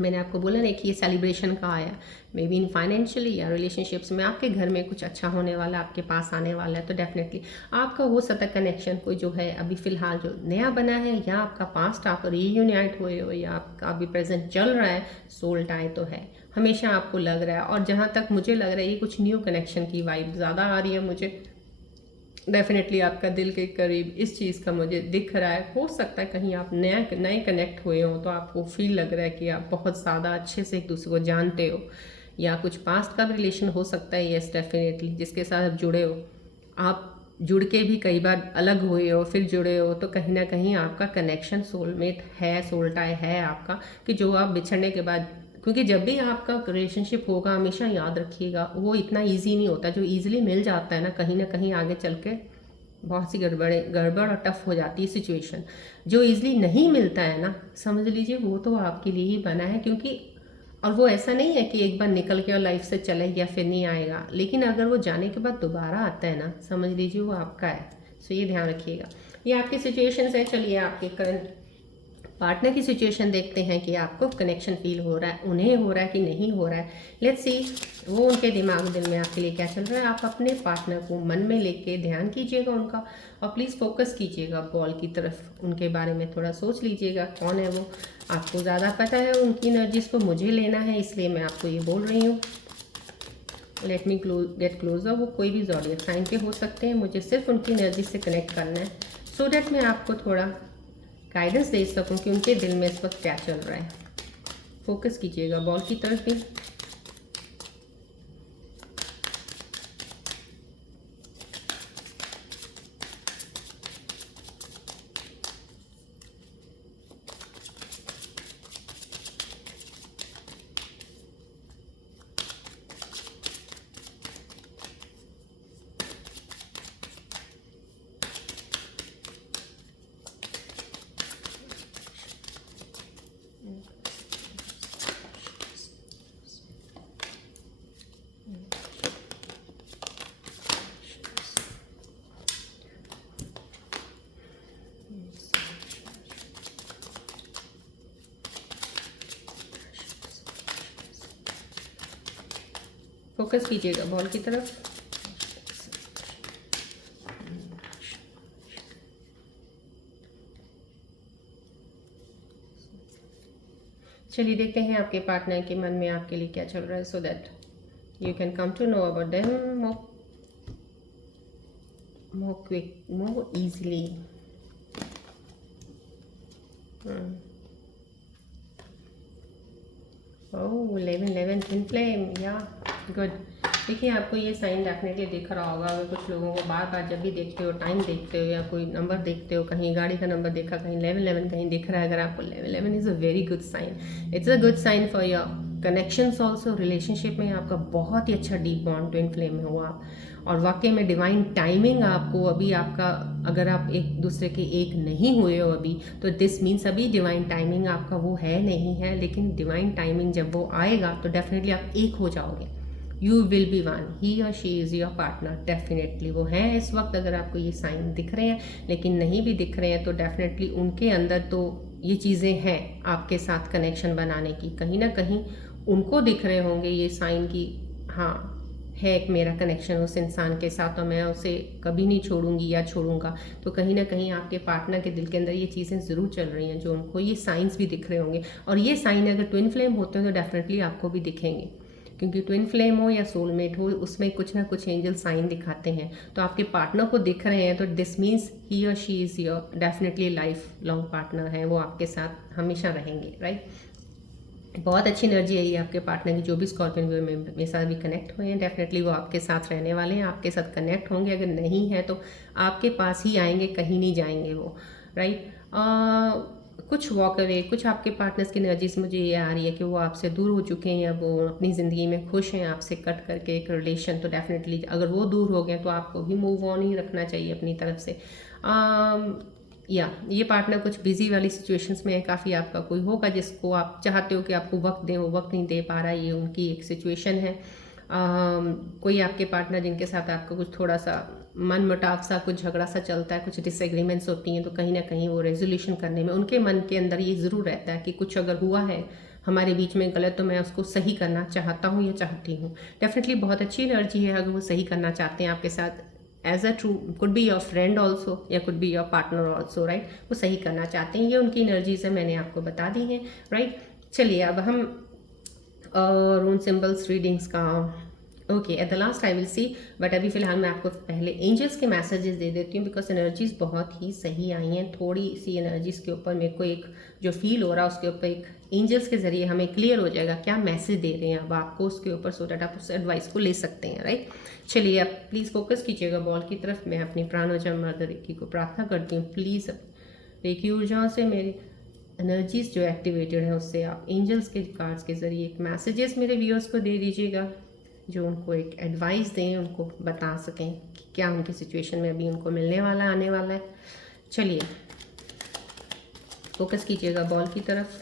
मैंने आपको बोला ना कि ये सेलिब्रेशन का आया, मे बी इन फाइनेंशियली या रिलेशनशिप्स में आपके घर में कुछ अच्छा होने वाला है, आपके पास आने वाला है। तो डेफिनेटली आपका हो सकता है कनेक्शन कोई जो है अभी फ़िलहाल जो नया बना है, या आपका पास्ट आप रीयूनाइट हुए हो, या आपका अभी प्रेजेंट चल रहा है, सोल टाई तो है, हमेशा आपको लग रहा है। और जहाँ तक मुझे लग रहा है ये कुछ न्यू कनेक्शन की वाइब ज़्यादा आ रही है मुझे। डेफिनेटली आपका दिल के करीब इस चीज़ का मुझे दिख रहा है। हो सकता है कहीं आप नए कनेक्ट हुए हो तो आपको फील लग रहा है कि आप बहुत ज़्यादा अच्छे से एक दूसरे को जानते हो, या कुछ पास्ट का भी रिलेशन हो सकता है, येस डेफिनेटली, जिसके साथ आप जुड़े हो। आप जुड़ के भी कई बार अलग हुए हो, फिर जुड़े हो, तो कहीं ना कहीं आपका कनेक्शन सोलमेट है, सोल टाई है आपका, कि जो आप बिछड़ने के बाद, क्योंकि जब भी आपका रिलेशनशिप होगा हमेशा याद रखिएगा वो इतना ईजी नहीं होता। जो ईजिली मिल जाता है ना कहीं आगे चल के बहुत सी गड़बड़ और टफ हो जाती है सिचुएशन। जो ईजिली नहीं मिलता है ना, समझ लीजिए वो तो आपके लिए ही बना है, क्योंकि और वो ऐसा नहीं है कि एक बार निकल के और लाइफ से चले गया फिर नहीं आएगा, लेकिन अगर वो जाने के बाद दोबारा आता है ना, समझ लीजिए वो आपका है। सो ये ध्यान रखिएगा। ये आपकी सिचुएशंस है। चलिए आपके करंट पार्टनर की सिचुएशन देखते हैं कि आपको कनेक्शन फील हो रहा है, उन्हें हो रहा है कि नहीं हो रहा है। लेट्स सी वो उनके दिमाग दिल में आपके लिए क्या चल रहा है। आप अपने पार्टनर को मन में लेके ध्यान कीजिएगा उनका, और प्लीज़ फोकस कीजिएगा बॉल की तरफ, उनके बारे में थोड़ा सोच लीजिएगा कौन है वो। आपको ज़्यादा पता है उनकी एनर्जीज को, मुझे लेना है इसलिए मैं आपको ये बोल रही हूँ। Let me get closer. वो कोई भी ज़ोडिएक साइन के हो सकते हैं, मुझे सिर्फ उनकी एनर्जी से कनेक्ट करना है, सो डैट मैं आपको थोड़ा गाइडेंस दे सकूं कि उनके दिल में इस वक्त क्या चल रहा है। फोकस कीजिएगा बॉल की तरफ भी। फोकस कीजिएगा बॉल की तरफ। चलिए देखते हैं आपके पार्टनर के मन में आपके लिए क्या चल रहा है, so that you can come to know about them more quick, more easily. Oh, 11 twin flame, yeah, good. देखिए आपको ये साइन डेफिनेटली दिख रहा होगा। अगर कुछ लोगों को बार बार जब भी देखते हो, टाइम देखते हो या कोई नंबर देखते हो, कहीं गाड़ी का नंबर देखा, कहीं 11 कहीं दिख रहा है, अगर आपको 11 is a very good sign. It's a good sign for your connections also. Relationship में आपका बहुत ही अच्छा डीप बॉन्ड ट्विन फ्लेम में हुआ, और वाकई में डिवाइन टाइमिंग आपको अभी आपका, अगर आप एक दूसरे के एक नहीं हुए हो अभी, तो दिस मीन्स अभी डिवाइन टाइमिंग आपका वो है नहीं है, लेकिन डिवाइन टाइमिंग जब वो आएगा तो डेफिनेटली आप एक हो जाओगे। यू विल बी वन, ही और she is your partner, definitely वो है इस वक्त। अगर आपको ये साइन दिख रहे हैं लेकिन नहीं भी दिख रहे हैं, तो डेफिनेटली उनके अंदर तो ये चीज़ें हैं आपके साथ कनेक्शन बनाने की। कहीं ना कहीं उनको दिख रहे होंगे ये साइन की, हाँ है एक मेरा कनेक्शन उस इंसान के साथ, और मैं उसे कभी नहीं छोड़ूंगी या छोड़ूंगा। तो कहीं ना कहीं आपके पार्टनर के दिल के अंदर ये चीज़ें ज़रूर चल रही हैं, जो उनको ये साइंस भी दिख रहे होंगे। और ये साइन अगर ट्विन फ्लेम होते हैं तो डेफिनेटली आपको भी दिखेंगे, क्योंकि ट्विन फ्लेम हो या सोलमेट हो, उसमें कुछ ना कुछ एंजल साइन दिखाते हैं। तो आपके पार्टनर को दिख रहे हैं तो दिस मीन्स ही और she is your definitely life long partner है, वो आपके साथ हमेशा रहेंगे, राइट। बहुत अच्छी एनर्जी है ये आपके पार्टनर की। जो भी स्कॉर्पियन मेरे साथ भी कनेक्ट हुए हैं, डेफिनेटली वो आपके साथ रहने वाले हैं, आपके साथ कनेक्ट होंगे। अगर नहीं है तो आपके पास ही आएंगे, कहीं नहीं जाएंगे वो, राइट। कुछ वॉक अवे, कुछ आपके पार्टनर्स की एनर्जीज मुझे ये आ रही है कि वो आपसे दूर हो चुके हैं या वो अपनी ज़िंदगी में खुश हैं आपसे कट करके एक रिलेशन। तो डेफिनेटली अगर वो दूर हो गए तो आपको भी मूव ऑन ही रखना चाहिए अपनी तरफ से। या ये पार्टनर कुछ बिजी वाली सिचुएशंस में है, काफ़ी आपका कोई होगा जिसको आप चाहते हो कि आपको वक्त दें, वो वक्त नहीं दे पा रहा है, ये उनकी एक सिचुएशन है। कोई आपके पार्टनर जिनके साथ आपका कुछ थोड़ा सा मन मुटाव सा, कुछ झगड़ा सा चलता है, कुछ डिसएग्रीमेंट्स होती हैं, तो कहीं ना कहीं वो रेजोल्यूशन करने में उनके मन के अंदर ये ज़रूर रहता है कि कुछ अगर हुआ है हमारे बीच में गलत, तो मैं उसको सही करना चाहता हूँ या चाहती हूँ। डेफिनेटली बहुत अच्छी एनर्जी है अगर वो सही करना चाहते हैं आपके साथ, as a true, could be your friend also या could be your partner also, right. वो सही करना चाहते हैं, ये उनकी एनर्जीज है, मैंने आपको बता दी हैं, राइट। चलिए अब हम रून सिम्बल्स रीडिंग्स का okay, at the last I will see, but अभी फिलहाल मैं आपको पहले एंजल्स के मैसेजेस दे देती हूँ, बिकॉज एनर्जीज बहुत ही सही आई हैं। थोड़ी सी एनर्जीज के ऊपर मेरे को एक जो फील हो रहा है उसके ऊपर एक एंजल्स के जरिए हमें क्लियर हो जाएगा क्या मैसेज दे रहे हैं अब आपको उसके ऊपर, सो दैट आप उस एडवाइस को ले सकते हैं, राइट। चलिए आप प्लीज़ फोकस कीजिएगा बॉल की तरफ। मैं अपनी प्राणोजम मदर रेकी को प्रार्थना करती हूँ, प्लीज़ रेकी ऊर्जाओं से मेरी एनर्जीज जो एक्टिवेटेड है उससे आप एंजल्स के कार्ड्स के जरिए एक मैसेजेस मेरे व्यूअर्स को दे दीजिएगा, जो उनको एक एडवाइस दें, उनको बता सकें कि क्या उनकी सिचुएशन में अभी उनको मिलने वाला आने वाला है। चलिए फोकस कीजिएगा बॉल की तरफ।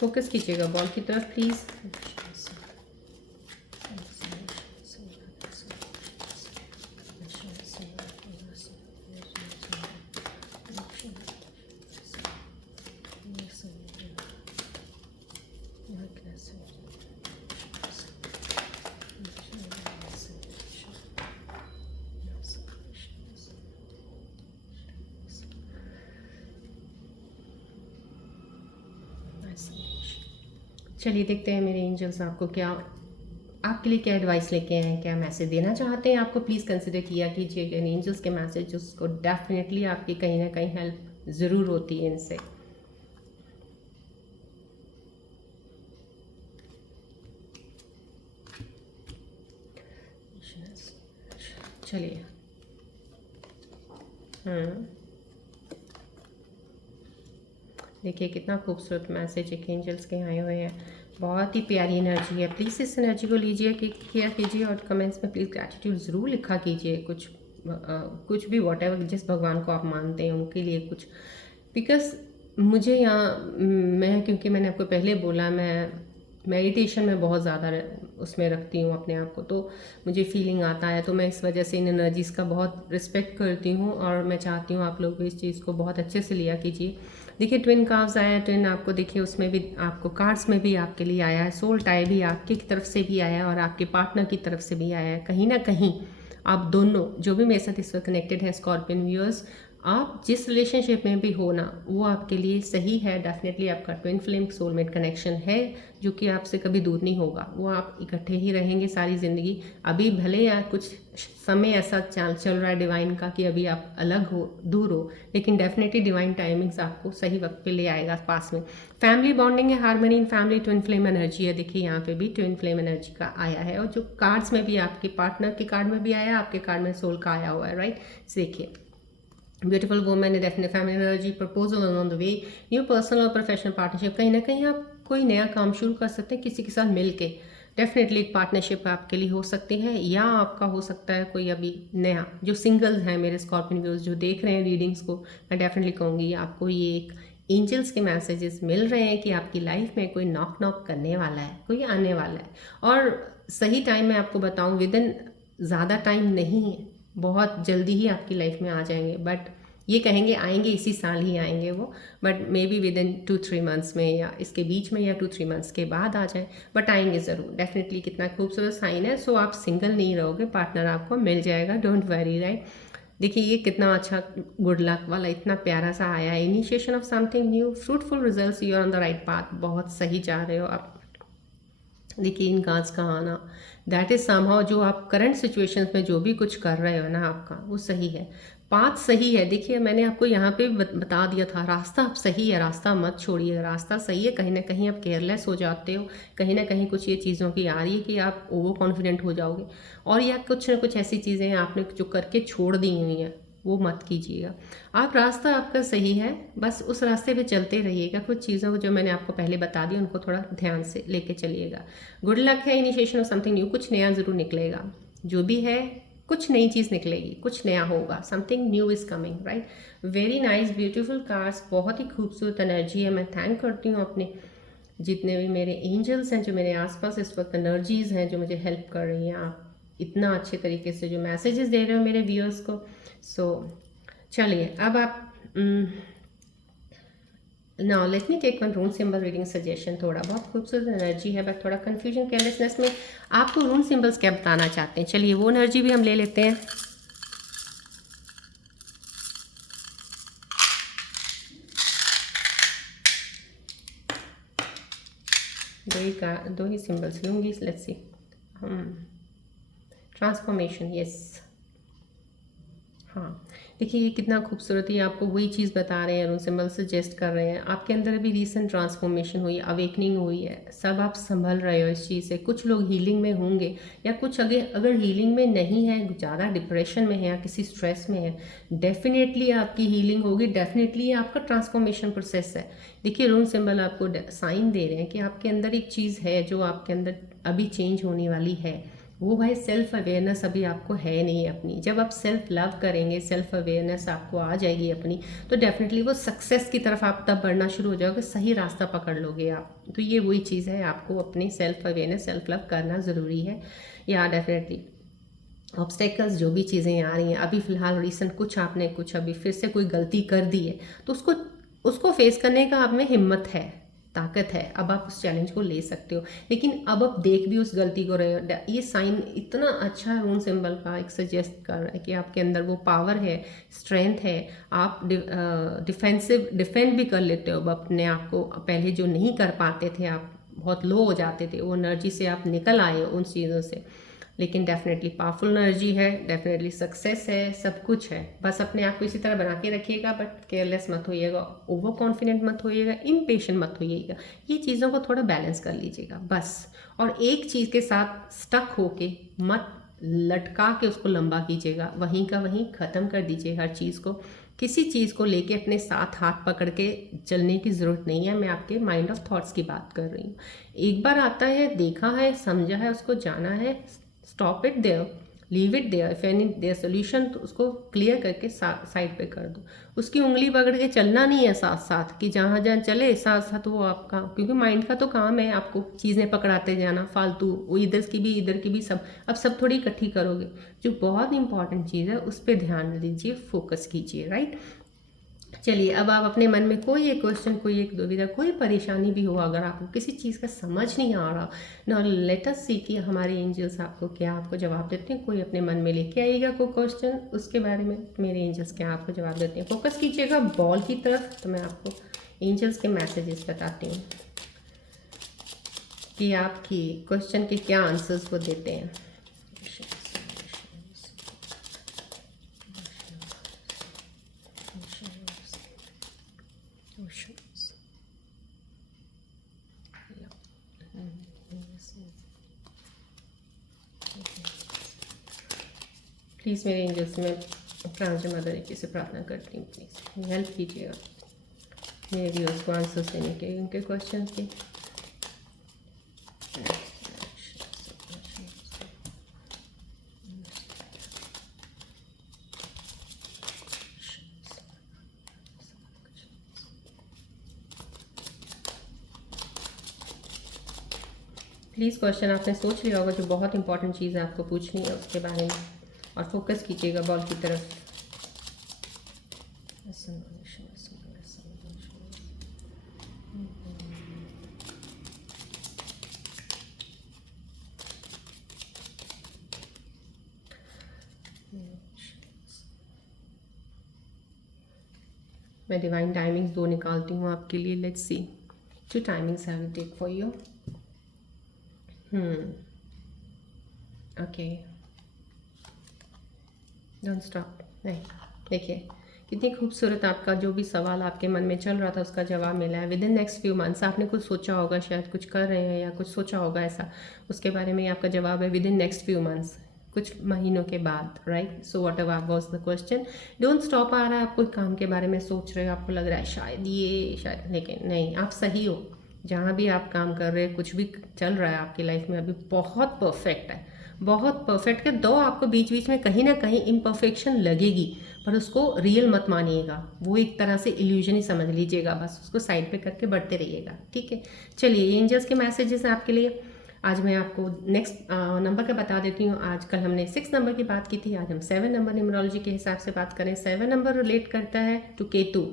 फोकस कीजिएगा बॉल की तरफ प्लीज़। चलिए देखते हैं मेरे एंजल्स आपको क्या, आपके लिए क्या एडवाइस लेके आए हैं, क्या मैसेज देना चाहते हैं आपको। प्लीज़ कंसिडर किया कीजिएगा इन एंजल्स के मैसेज, उसको डेफिनेटली आपकी कहीं ना कहीं हेल्प ज़रूर होती है इनसे। चलिए देखिए कितना खूबसूरत मैसेज एक एंजल्स के आए हुए हैं, बहुत ही प्यारी एनर्जी है। प्लीज़ इस एनर्जी को लीजिए कि किया कीजिए और कमेंट्स में प्लीज़ ग्रैटिट्यूड ज़रूर लिखा कीजिए, कुछ भी वॉट एवर जिस भगवान को आप मानते हैं उनके लिए कुछ। बिकॉज मुझे यहाँ मैं, क्योंकि मैंने आपको पहले बोला मैं मेडिटेशन में बहुत ज़्यादा उसमें रखती हूँ अपने आप को, तो मुझे फीलिंग आता है, तो मैं इस वजह से इन एनर्जीज़ का बहुत रिस्पेक्ट करती हूँ और मैं चाहती हूँ आप लोग भी इस चीज़ को बहुत अच्छे से लिया कीजिए। देखिए ट्विन कार्ड्स आए हैं, ट्विन आपको देखिए उसमें भी आपको कार्ड्स में भी आपके लिए आया है, सोल टाई भी आपकी तरफ से भी आया है और आपके पार्टनर की तरफ से भी आया है। कहीं ना कहीं आप दोनों जो भी मेरे साथ इस वक्त कनेक्टेड है स्कॉर्पियन व्यूअर्स, आप जिस रिलेशनशिप में भी हो ना वो आपके लिए सही है। डेफिनेटली आपका ट्विन फ्लेम सोलमेट कनेक्शन है जो कि आपसे कभी दूर नहीं होगा, वो आप इकट्ठे ही रहेंगे सारी ज़िंदगी। अभी भले या कुछ समय ऐसा चल रहा है डिवाइन का कि अभी आप अलग हो, दूर हो, लेकिन डेफिनेटली डिवाइन टाइमिंग्स आपको सही वक्त पे ले आएगा पास में। फैमिली बॉन्डिंग है, harmony in family, twin flame energy है। देखिए यहाँ पे भी ट्विन फ्लेम एनर्जी का आया है और जो कार्ड्स में भी आपके पार्टनर के कार्ड में भी आया है, आपके कार्ड में सोल का आया हुआ है, राइट। देखिए ब्यूटीफुल वुमन है, definite family energy, proposal on the way, new personal और प्रोफेशनल पार्टनरशिप। कहीं ना कहीं आप कोई नया काम शुरू कर सकते हैं किसी के साथ मिलके। डेफिनेटली एक पार्टनरशिप आपके लिए हो सकती है या आपका हो सकता है कोई अभी नया, जो सिंगल्स हैं मेरे स्कॉर्पियन व्यूअर्स जो देख रहे हैं रीडिंग्स को, मैं डेफिनेटली कहूँगी आपको ये एक एंजल्स के मैसेजेस मिल रहे हैं कि आपकी लाइफ में कोई नॉक नॉक करने वाला है, कोई आने वाला है। और सही टाइम में आपको बताऊँ, विद इन ज़्यादा टाइम नहीं है, बहुत जल्दी ही आपकी लाइफ में आ जाएंगे। बट ये कहेंगे आएंगे इसी साल ही आएंगे वो, but may be with in 2-3 months में या इसके बीच में या 2-3 मंथ्स के बाद आ जाए, बट आएंगे ज़रूर डेफिनेटली। कितना खूबसूरत साइन है। सो आप सिंगल नहीं रहोगे, पार्टनर आपको मिल जाएगा, डोंट वरी, राइट। देखिए ये कितना अच्छा गुड लक वाला इतना प्यारा सा आया है, initiation of something new, fruitful results, you are on the right path, बहुत सही जा रहे हो आप। देखिए इन कार्ड्स का आना, दैट इज़ समहाउ जो आप करंट सिचुएशंस में जो भी कुछ कर रहे हो ना आपका वो सही है, पाथ सही है। देखिए मैंने आपको यहाँ पे बता दिया था, रास्ता आप सही है, रास्ता मत छोड़िए, रास्ता सही है। कहीं ना कहीं आप केयरलेस हो जाते हो, कहीं ना कहीं कुछ ये चीज़ों की आ रही है कि आप ओवर कॉन्फिडेंट हो जाओगे और या कुछ ना कुछ ऐसी चीज़ें आपने जो करके छोड़ दी हुई हैं वो मत कीजिएगा। आप रास्ता आपका सही है, बस उस रास्ते पे चलते रहिएगा। कुछ चीज़ों को जो मैंने आपको पहले बता दी उनको थोड़ा ध्यान से लेके चलिएगा। गुड लक है, इनिशिएशन ऑफ समथिंग न्यू, कुछ नया ज़रूर निकलेगा। जो भी है कुछ नई चीज़ निकलेगी, कुछ नया होगा, something new is coming, right. Very nice beautiful cards, बहुत ही खूबसूरत एनर्जी है। मैं थैंक करती हूँ अपने जितने भी मेरे एंजल्स हैं जो मेरे आसपास इस वक्त एनर्जीज़ हैं जो मुझे हेल्प कर रही हैं। आप इतना अच्छे तरीके से जो मैसेजेस दे रहे हो मेरे व्यूअर्स को। सो चलिए अब आप now let me take one rune symbol reading suggestion. थोड़ा बहुत खूबसूरत एनर्जी है बट थोड़ा कन्फ्यूजन केयरलेसनेस में आपको रून सिंबल्स क्या बताना चाहते हैं। चलिए वो एनर्जी भी हम ले लेते हैं। दो ही सिंबल्स लूँगी। Let's see. Transformation, yes. हाँ, देखिए ये कितना खूबसूरत है, आपको वही चीज़ बता रहे हैं, रून सिंबल सजेस्ट कर रहे हैं। आपके अंदर अभी रीसेंट ट्रांसफॉर्मेशन हुई है, अवेकनिंग हुई है, सब आप संभल रहे हो इस चीज़ से। कुछ लोग हीलिंग में होंगे या कुछ अगर हीलिंग में नहीं है, ज़्यादा डिप्रेशन में है या किसी स्ट्रेस में है, डेफिनेटली आपकी हीलिंग होगी, डेफिनेटली आपका ट्रांसफॉर्मेशन प्रोसेस है। देखिए रून सिंबल आपको साइन दे रहे हैं कि आपके अंदर एक चीज़ है जो आपके अंदर अभी चेंज होने वाली है। वो भाई सेल्फ अवेयरनेस अभी आपको है नहीं अपनी। जब आप सेल्फ लव करेंगे, सेल्फ अवेयरनेस आपको आ जाएगी अपनी, तो डेफिनेटली वो सक्सेस की तरफ आप तब बढ़ना शुरू हो जाओगे, सही रास्ता पकड़ लोगे आप। तो ये वही चीज़ है, आपको अपनी सेल्फ अवेयरनेस, सेल्फ लव करना ज़रूरी है। या डेफिनेटली ऑब्स्टेकल्स जो भी चीज़ें आ रही हैं अभी फ़िलहाल रिसेंट, कुछ अभी फिर से कोई गलती कर दी है तो उसको फेस करने का आप में हिम्मत है, ताकत है। अब आप उस चैलेंज को ले सकते हो, लेकिन अब आप देख भी उस गलती को रहे हो। ये साइन इतना अच्छा रून सिंबल का एक सजेस्ट कर रहा है कि आपके अंदर वो पावर है, स्ट्रेंथ है, आप डिफेंड भी कर लेते हो अब अपने आप को। पहले जो नहीं कर पाते थे, आप बहुत लो हो जाते थे, वो एनर्जी से आप निकल आए हो उन चीज़ों से। लेकिन डेफिनेटली पावरफुल एनर्जी है, डेफिनेटली सक्सेस है, सब कुछ है। बस अपने आप को इसी तरह बना के रखिएगा, बट केयरलेस मत होइएगा, ओवर कॉन्फिडेंट मत होइएगा, इम्पेशेंट मत होइएगा। ये चीज़ों को थोड़ा बैलेंस कर लीजिएगा बस। और एक चीज़ के साथ स्टक होके मत लटका के उसको लंबा कीजिएगा, वहीं का वहीं ख़त्म कर दीजिए हर चीज़ को। किसी चीज़ को लेके अपने साथ हाथ पकड़ के चलने की ज़रूरत नहीं है। मैं आपके माइंड ऑफ थॉट्स की बात कर रही हूँ। एक बार आता है, देखा है, समझा है, उसको जाना है, stop it there, leave it there. If any there solution, तो उसको क्लियर करके साइड पे कर दो। उसकी उंगली पकड़ के चलना नहीं है साथ साथ, कि जहाँ जहाँ चले साथ साथ वो आपका, क्योंकि माइंड का तो काम है आपको चीज़ें पकड़ाते जाना फालतू, वो इधर की भी सब। अब सब थोड़ी इकट्ठी करोगे। जो बहुत इंपॉर्टेंट चीज़ है उस पर ध्यान दीजिए, फोकस कीजिए, राइट। चलिए अब आप अपने मन में कोई एक क्वेश्चन, कोई एक दुविधा, कोई परेशानी भी हो, अगर आपको किसी चीज़ का समझ नहीं आ रहा, ना लेट अस सी कि हमारे एंजल्स आपको जवाब देते हैं। कोई अपने मन में लेके आइएगा कोई क्वेश्चन, उसके बारे में मेरे एंजल्स क्या आपको जवाब देते हैं। फोकस कीजिएगा बॉल की तरफ, तो मैं आपको एंजल्स के मैसेजेस बताती हूँ कि आपकी क्वेश्चन के क्या आंसर्स वो देते हैं। प्लीज़ मेरे एंजल्स में प्रांजल मदर की से प्रार्थना करती हूँ, प्लीज़ हेल्प कीजिएगा मेरे व्यूअर्स को आंसर्स देने के उनके क्वेश्चन के। प्लीज़ क्वेश्चन आपने सोच लिया होगा, जो बहुत इंपॉर्टेंट चीज़ है आपको पूछनी है उसके बारे में, और फोकस कीजिएगा बॉल की तरफ। मैं डिवाइन टाइमिंग्स 2 निकालती हूँ आपके लिए। Let's see 2 timings I will take for you. Okay, don't stop. नहीं, देखिए कितनी खूबसूरत आपका जो भी सवाल आपके मन में चल रहा था उसका जवाब मिला है। Within next few months आपने कुछ सोचा होगा, शायद कुछ कर रहे हैं या कुछ सोचा होगा ऐसा, उसके बारे में आपका जवाब है within next few months, कुछ महीनों के बाद, right. So whatever was the question, don't stop. आ रहा है आप कोई काम के बारे में सोच रहे हो, आपको लग रहा है शायद ये शायद, लेकिन नहीं, आप सही हो, जहाँ भी आप काम कर रहे हैं, कुछ भी चल रहा है आपकी लाइफ में अभी, बहुत परफेक्ट है, बहुत परफेक्ट है। दो आपको बीच बीच में कहीं ना कहीं इम्परफेक्शन लगेगी, पर उसको रियल मत मानिएगा, वो एक तरह से इल्यूजन ही समझ लीजिएगा, बस उसको साइड पे करके बढ़ते रहिएगा, ठीक है। चलिए, ये एंजल्स के मैसेजेस हैं आपके लिए। आज मैं आपको नेक्स्ट नंबर का बता देती हूँ। आज कल हमने 6 नंबर की बात की थी, आज हम 7 नंबर न्यूमरोलॉजी के हिसाब से बात करें। 7 नंबर रिलेट करता है टू केतु।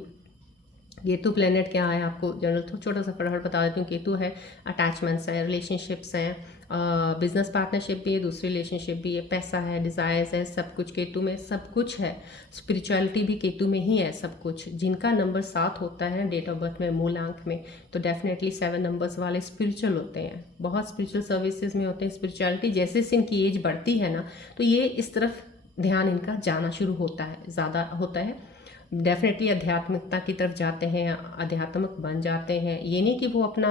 केतु प्लेनेट क्या है, आपको जनरल छोटा सा फटाफट बता देती हूँ। केतु है अटैचमेंट्स है, रिलेशनशिप्स हैं, बिजनेस पार्टनरशिप भी है, दूसरी रिलेशनशिप भी है, पैसा है, डिज़ायर्स है, सब कुछ केतु में सब कुछ है। स्पिरिचुअलिटी भी केतु में ही है सब कुछ। जिनका नंबर 7 होता है डेट ऑफ बर्थ में, मूलांक में, तो डेफिनेटली 7 नंबर्स वाले स्पिरिचुअल होते हैं, बहुत स्पिरिचुअल सर्विसेज में होते हैं। स्पिरिचुअलिटी जैसे जैसे इनकी एज बढ़ती है ना, तो ये इस तरफ ध्यान इनका जाना शुरू होता है, ज़्यादा होता है। डेफिनेटली आध्यात्मिकता की तरफ जाते हैं, आध्यात्मिक बन जाते हैं। ये नहीं कि वो अपना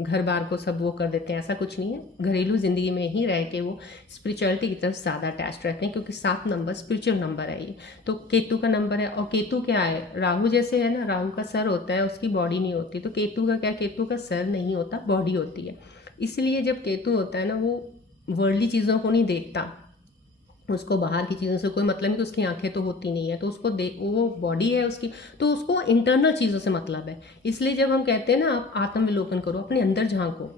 घर बार को सब वो कर देते हैं, ऐसा कुछ नहीं है। घरेलू ज़िंदगी में ही रह के वो स्पिरिचुअलिटी की तरफ ज़्यादा अटैच रहते हैं, क्योंकि 7 नंबर स्पिरिचुअल नंबर है ये। तो केतु का नंबर है, और केतु क्या है, राहु जैसे है ना, राहु का सर होता है, उसकी बॉडी नहीं होती। तो केतु का क्या, केतु का सर नहीं होता, बॉडी होती है। इसलिए जब केतु होता है ना, वो वर्ल्डली चीज़ों को नहीं देखता, उसको बाहर की चीज़ों से कोई मतलब नहीं, कि उसकी आंखें तो होती नहीं है, तो उसको वो बॉडी है उसकी, तो उसको इंटरनल चीज़ों से मतलब है। इसलिए जब हम कहते हैं ना, आप आत्मविलोकन करो, अपने अंदर झांको,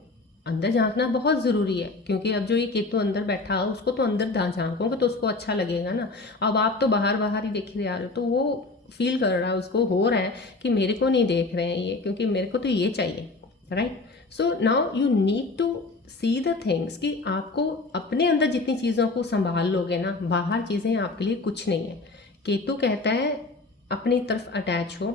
अंदर झांकना बहुत ज़रूरी है। क्योंकि अब जो ये केतु अंदर बैठा है, उसको तो अंदर झांकोगे तो उसको अच्छा लगेगा ना। अब आप तो बाहर बाहर ही देख रहे हो, तो वो फील कर रहा है, उसको हो रहा है कि मेरे को नहीं देख रहे हैं ये, क्योंकि मेरे को तो ये चाहिए, right. So now you need to see the things, कि आपको अपने अंदर जितनी चीज़ों को संभाल लोगे ना, बाहर चीज़ें आपके लिए कुछ नहीं है। केतु कहता है अपनी तरफ अटैच हो,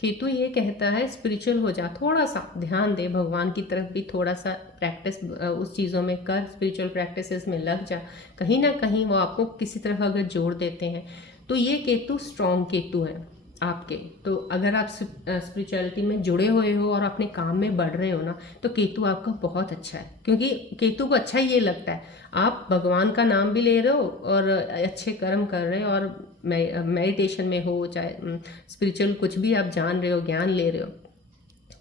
केतु ये कहता है स्पिरिचुअल हो जा, थोड़ा सा ध्यान दे, भगवान की तरफ भी थोड़ा सा प्रैक्टिस उस चीज़ों में कर, स्पिरिचुअल प्रैक्टिसेस में लग जा। कहीं ना कहीं वो आपको किसी तरफ अगर जोड़ देते हैं, तो ये केतु स्ट्रॉन्ग केतु है आपके। तो अगर आप स्पिरिचुअलिटी में जुड़े हुए हो और अपने काम में बढ़ रहे हो ना, तो केतु आपका बहुत अच्छा है। क्योंकि केतु को अच्छा ये लगता है, आप भगवान का नाम भी ले रहे हो और अच्छे कर्म कर रहे हो, और मेडिटेशन में हो, चाहे स्पिरिचुअल कुछ भी आप जान रहे हो, ज्ञान ले रहे हो,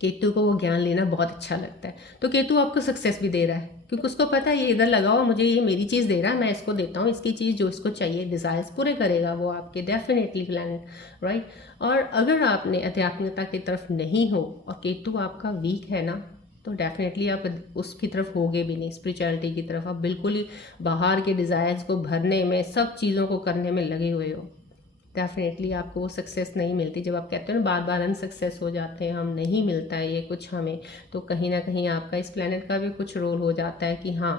केतु को वो ज्ञान लेना बहुत अच्छा लगता है। तो केतु आपको सक्सेस भी दे रहा है, क्योंकि उसको पता है ये इधर लगा हुआ, मुझे ये मेरी चीज़ दे रहा है, मैं इसको देता हूँ, इसकी चीज़ जो इसको चाहिए, डिज़ायर्स पूरे करेगा वो आपके, डेफिनेटली प्लैनेट, राइट। और अगर आपने आध्यात्मिकता की तरफ नहीं हो और केतु आपका वीक है ना, तो डेफिनेटली आप उसकी तरफ होगे भी नहीं, स्पिरिचुअलिटी की तरफ। आप बिल्कुल ही बाहर के डिज़ायर्स को भरने में, सब चीज़ों को करने में लगे हुए हो, डेफिनेटली आपको वो सक्सेस नहीं मिलती। जब आप कहते हो ना बार बार अनसक्सेस हो जाते हैं हम, नहीं मिलता है ये कुछ हमें, तो कहीं ना कहीं आपका इस प्लेनेट का भी कुछ रोल हो जाता है, कि हाँ,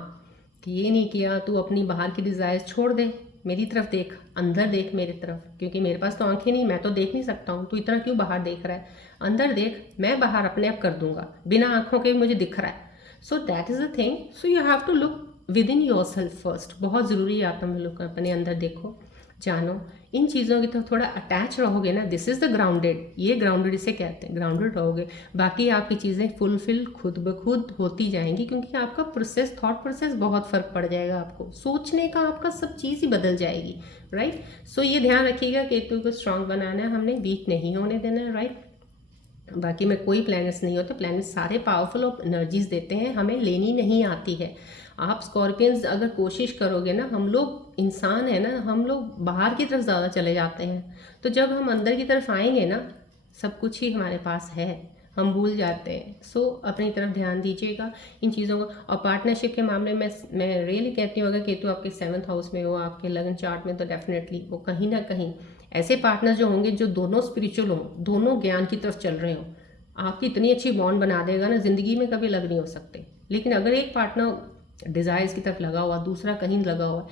कि ये नहीं किया, तू अपनी बाहर की डिज़ायर्स छोड़ दे, मेरी तरफ देख, अंदर देख मेरी तरफ, क्योंकि मेरे पास तो आंखें नहीं, मैं तो देख नहीं सकता हूँ, तू इतना क्यों बाहर देख रहा है, अंदर देख, मैं बाहर अपने आप कर दूंगा, बिना आंखों के भी मुझे दिख रहा है। So that is the thing. So you have to look within yourself first. बहुत ज़रूरी है आत्मविलोकन, अपने अंदर देखो, जानो, इन चीज़ों की तरफ थोड़ा अटैच रहोगे ना, दिस इज़ द ग्राउंडेड, ये ग्राउंडेड इसे कहते हैं, ग्राउंडेड रहोगे, बाकी आपकी चीज़ें फुलफिल खुद ब खुद होती जाएंगी। क्योंकि आपका प्रोसेस, थॉट प्रोसेस बहुत फ़र्क पड़ जाएगा, आपको सोचने का, आपका सब चीज़ ही बदल जाएगी, राइट। सो ये ध्यान रखिएगा, केतु को स्ट्रांग बनाना है हमने, वीक नहीं होने देना है, राइट। बाकी में कोई प्लैनेट्स नहीं होते, प्लैनेट्स सारे पावरफुल ऑफ एनर्जीज देते हैं, हमें लेनी नहीं आती है। आप स्कॉर्पियंस अगर कोशिश करोगे ना, हम लोग इंसान है ना, हम लोग बाहर की तरफ ज़्यादा चले जाते हैं, तो जब हम अंदर की तरफ आएंगे ना, सब कुछ ही हमारे पास है, हम भूल जाते हैं। सो अपनी तरफ ध्यान दीजिएगा इन चीज़ों को। और पार्टनरशिप के मामले में मैं रियली कहती हूँ, अगर केतु आपके 7th हाउस में हो, आपके लगन चार्ट में, तो डेफिनेटली वो कहीं ना कहीं ऐसे पार्टनर जो होंगे, जो दोनों स्पिरिचुअल हों, दोनों ज्ञान की तरफ चल रहे हों, आपकी इतनी अच्छी बॉन्ड बना देगा ना, ज़िंदगी में कभी अलग नहीं हो सकते। लेकिन अगर एक पार्टनर डिज़ायर्स की तरफ लगा हुआ, दूसरा कहीं लगा हुआ,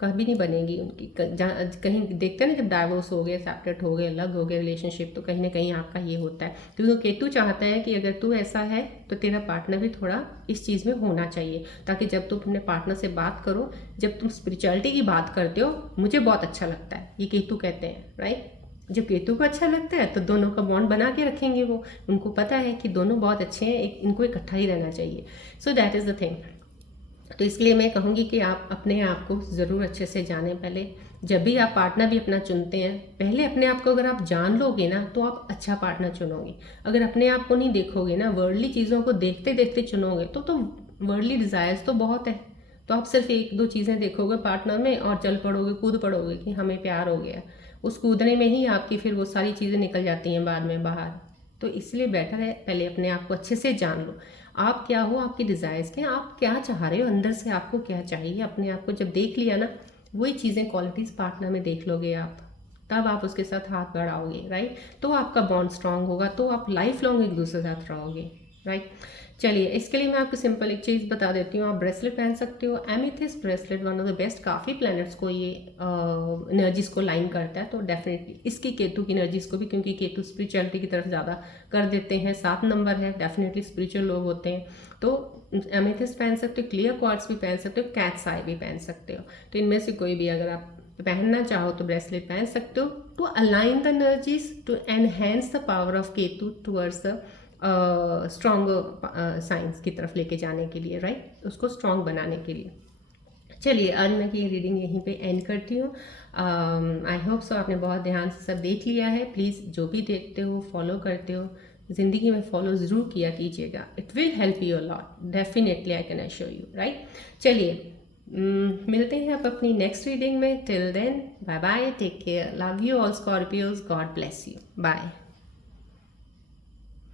कभी नहीं बनेगी उनकी। कहीं देखते हैं ना, जब डाइवोर्स हो गए, सेपरेट हो गए, अलग हो गए रिलेशनशिप, तो कहीं ना कहीं आपका ये होता है। क्योंकि केतु चाहता है कि अगर तू ऐसा है, तो तेरा पार्टनर भी थोड़ा इस चीज़ में होना चाहिए, ताकि जब तुम अपने पार्टनर से बात करो, जब तुम स्पिरिचुअलिटी की बात करते हो, मुझे बहुत अच्छा लगता है, ये केतु कहते हैं, राइट। जब केतु को अच्छा लगता है, तो दोनों का बॉन्ड बना के रखेंगे वो, उनको पता है कि दोनों बहुत अच्छे हैं, इनको इकट्ठा ही रहना चाहिए। सो दैट इज़ द थिंग। तो इसके लिए मैं कहूँगी कि आप अपने आप को ज़रूर अच्छे से जानें। पहले जब भी आप पार्टनर भी अपना चुनते हैं, पहले अपने आप को अगर आप जान लोगे ना तो आप अच्छा पार्टनर चुनोगे। अगर अपने आप को नहीं देखोगे ना, वर्ल्डली चीज़ों को देखते देखते चुनोगे तो वर्ल्डली डिज़ायर्स तो बहुत है, तो आप सिर्फ एक दो चीज़ें देखोगे पार्टनर में और चल पड़ोगे, कूद पड़ोगे कि हमें प्यार हो गया। उस कूदने में ही आपकी फिर वो सारी चीज़ें निकल जाती हैं बाद में बाहर। तो इसलिए बेटर है पहले अपने आप को अच्छे से जान लो। आप क्या हो, आपकी डिज़ायर्स क्या, आप क्या चाह रहे हो अंदर से, आपको क्या चाहिए। अपने आप को जब देख लिया ना, वही चीज़ें क्वालिटीज़ पार्टनर में देख लोगे आप, तब आप उसके साथ हाथ बढ़ाओगे, राइट। तो आपका बॉन्ड स्ट्रांग होगा, तो आप लाइफ लॉन्ग एक दूसरे के साथ रहोगे, राइट। चलिए, इसके लिए मैं आपको सिंपल एक चीज़ बता देती हूँ। आप ब्रेसलेट पहन सकते हो, amethyst bracelet, one of the best. काफ़ी प्लैनेट्स को ये एनर्जीज को लाइन करता है, तो डेफिनेटली इसकी केतु की एनर्जीज को भी, क्योंकि केतु स्पिरिचुअलिटी की तरफ ज़्यादा कर देते हैं। 7 नंबर है, डेफिनेटली स्पिरिचुअल लोग होते हैं, तो एमेथिस्ट पहन सकते हो, क्लियर क्वार्ट्स भी पहन सकते हो, कैट्स आई भी पहन सकते हो। तो इनमें से कोई भी अगर आप पहनना चाहो तो ब्रेसलेट पहन सकते हो, to align the energies, to enhance the power of Ketu towards the strong science की तरफ लेके जाने के लिए, राइट, उसको स्ट्रॉन्ग बनाने के लिए। चलिए, आज मैं की रीडिंग यहीं पे एंड करती हूँ। आई होप सो आपने बहुत ध्यान से सब देख लिया है। प्लीज़ जो भी देखते हो, फॉलो करते हो, ज़िंदगी में फॉलो ज़रूर किया कीजिएगा। It will help you a lot, definitely, I can assure you, right. चलिए, मिलते हैं आप अपनी नेक्स्ट रीडिंग में। Till then, bye bye, take care, love you all scorpios, God bless you, bye.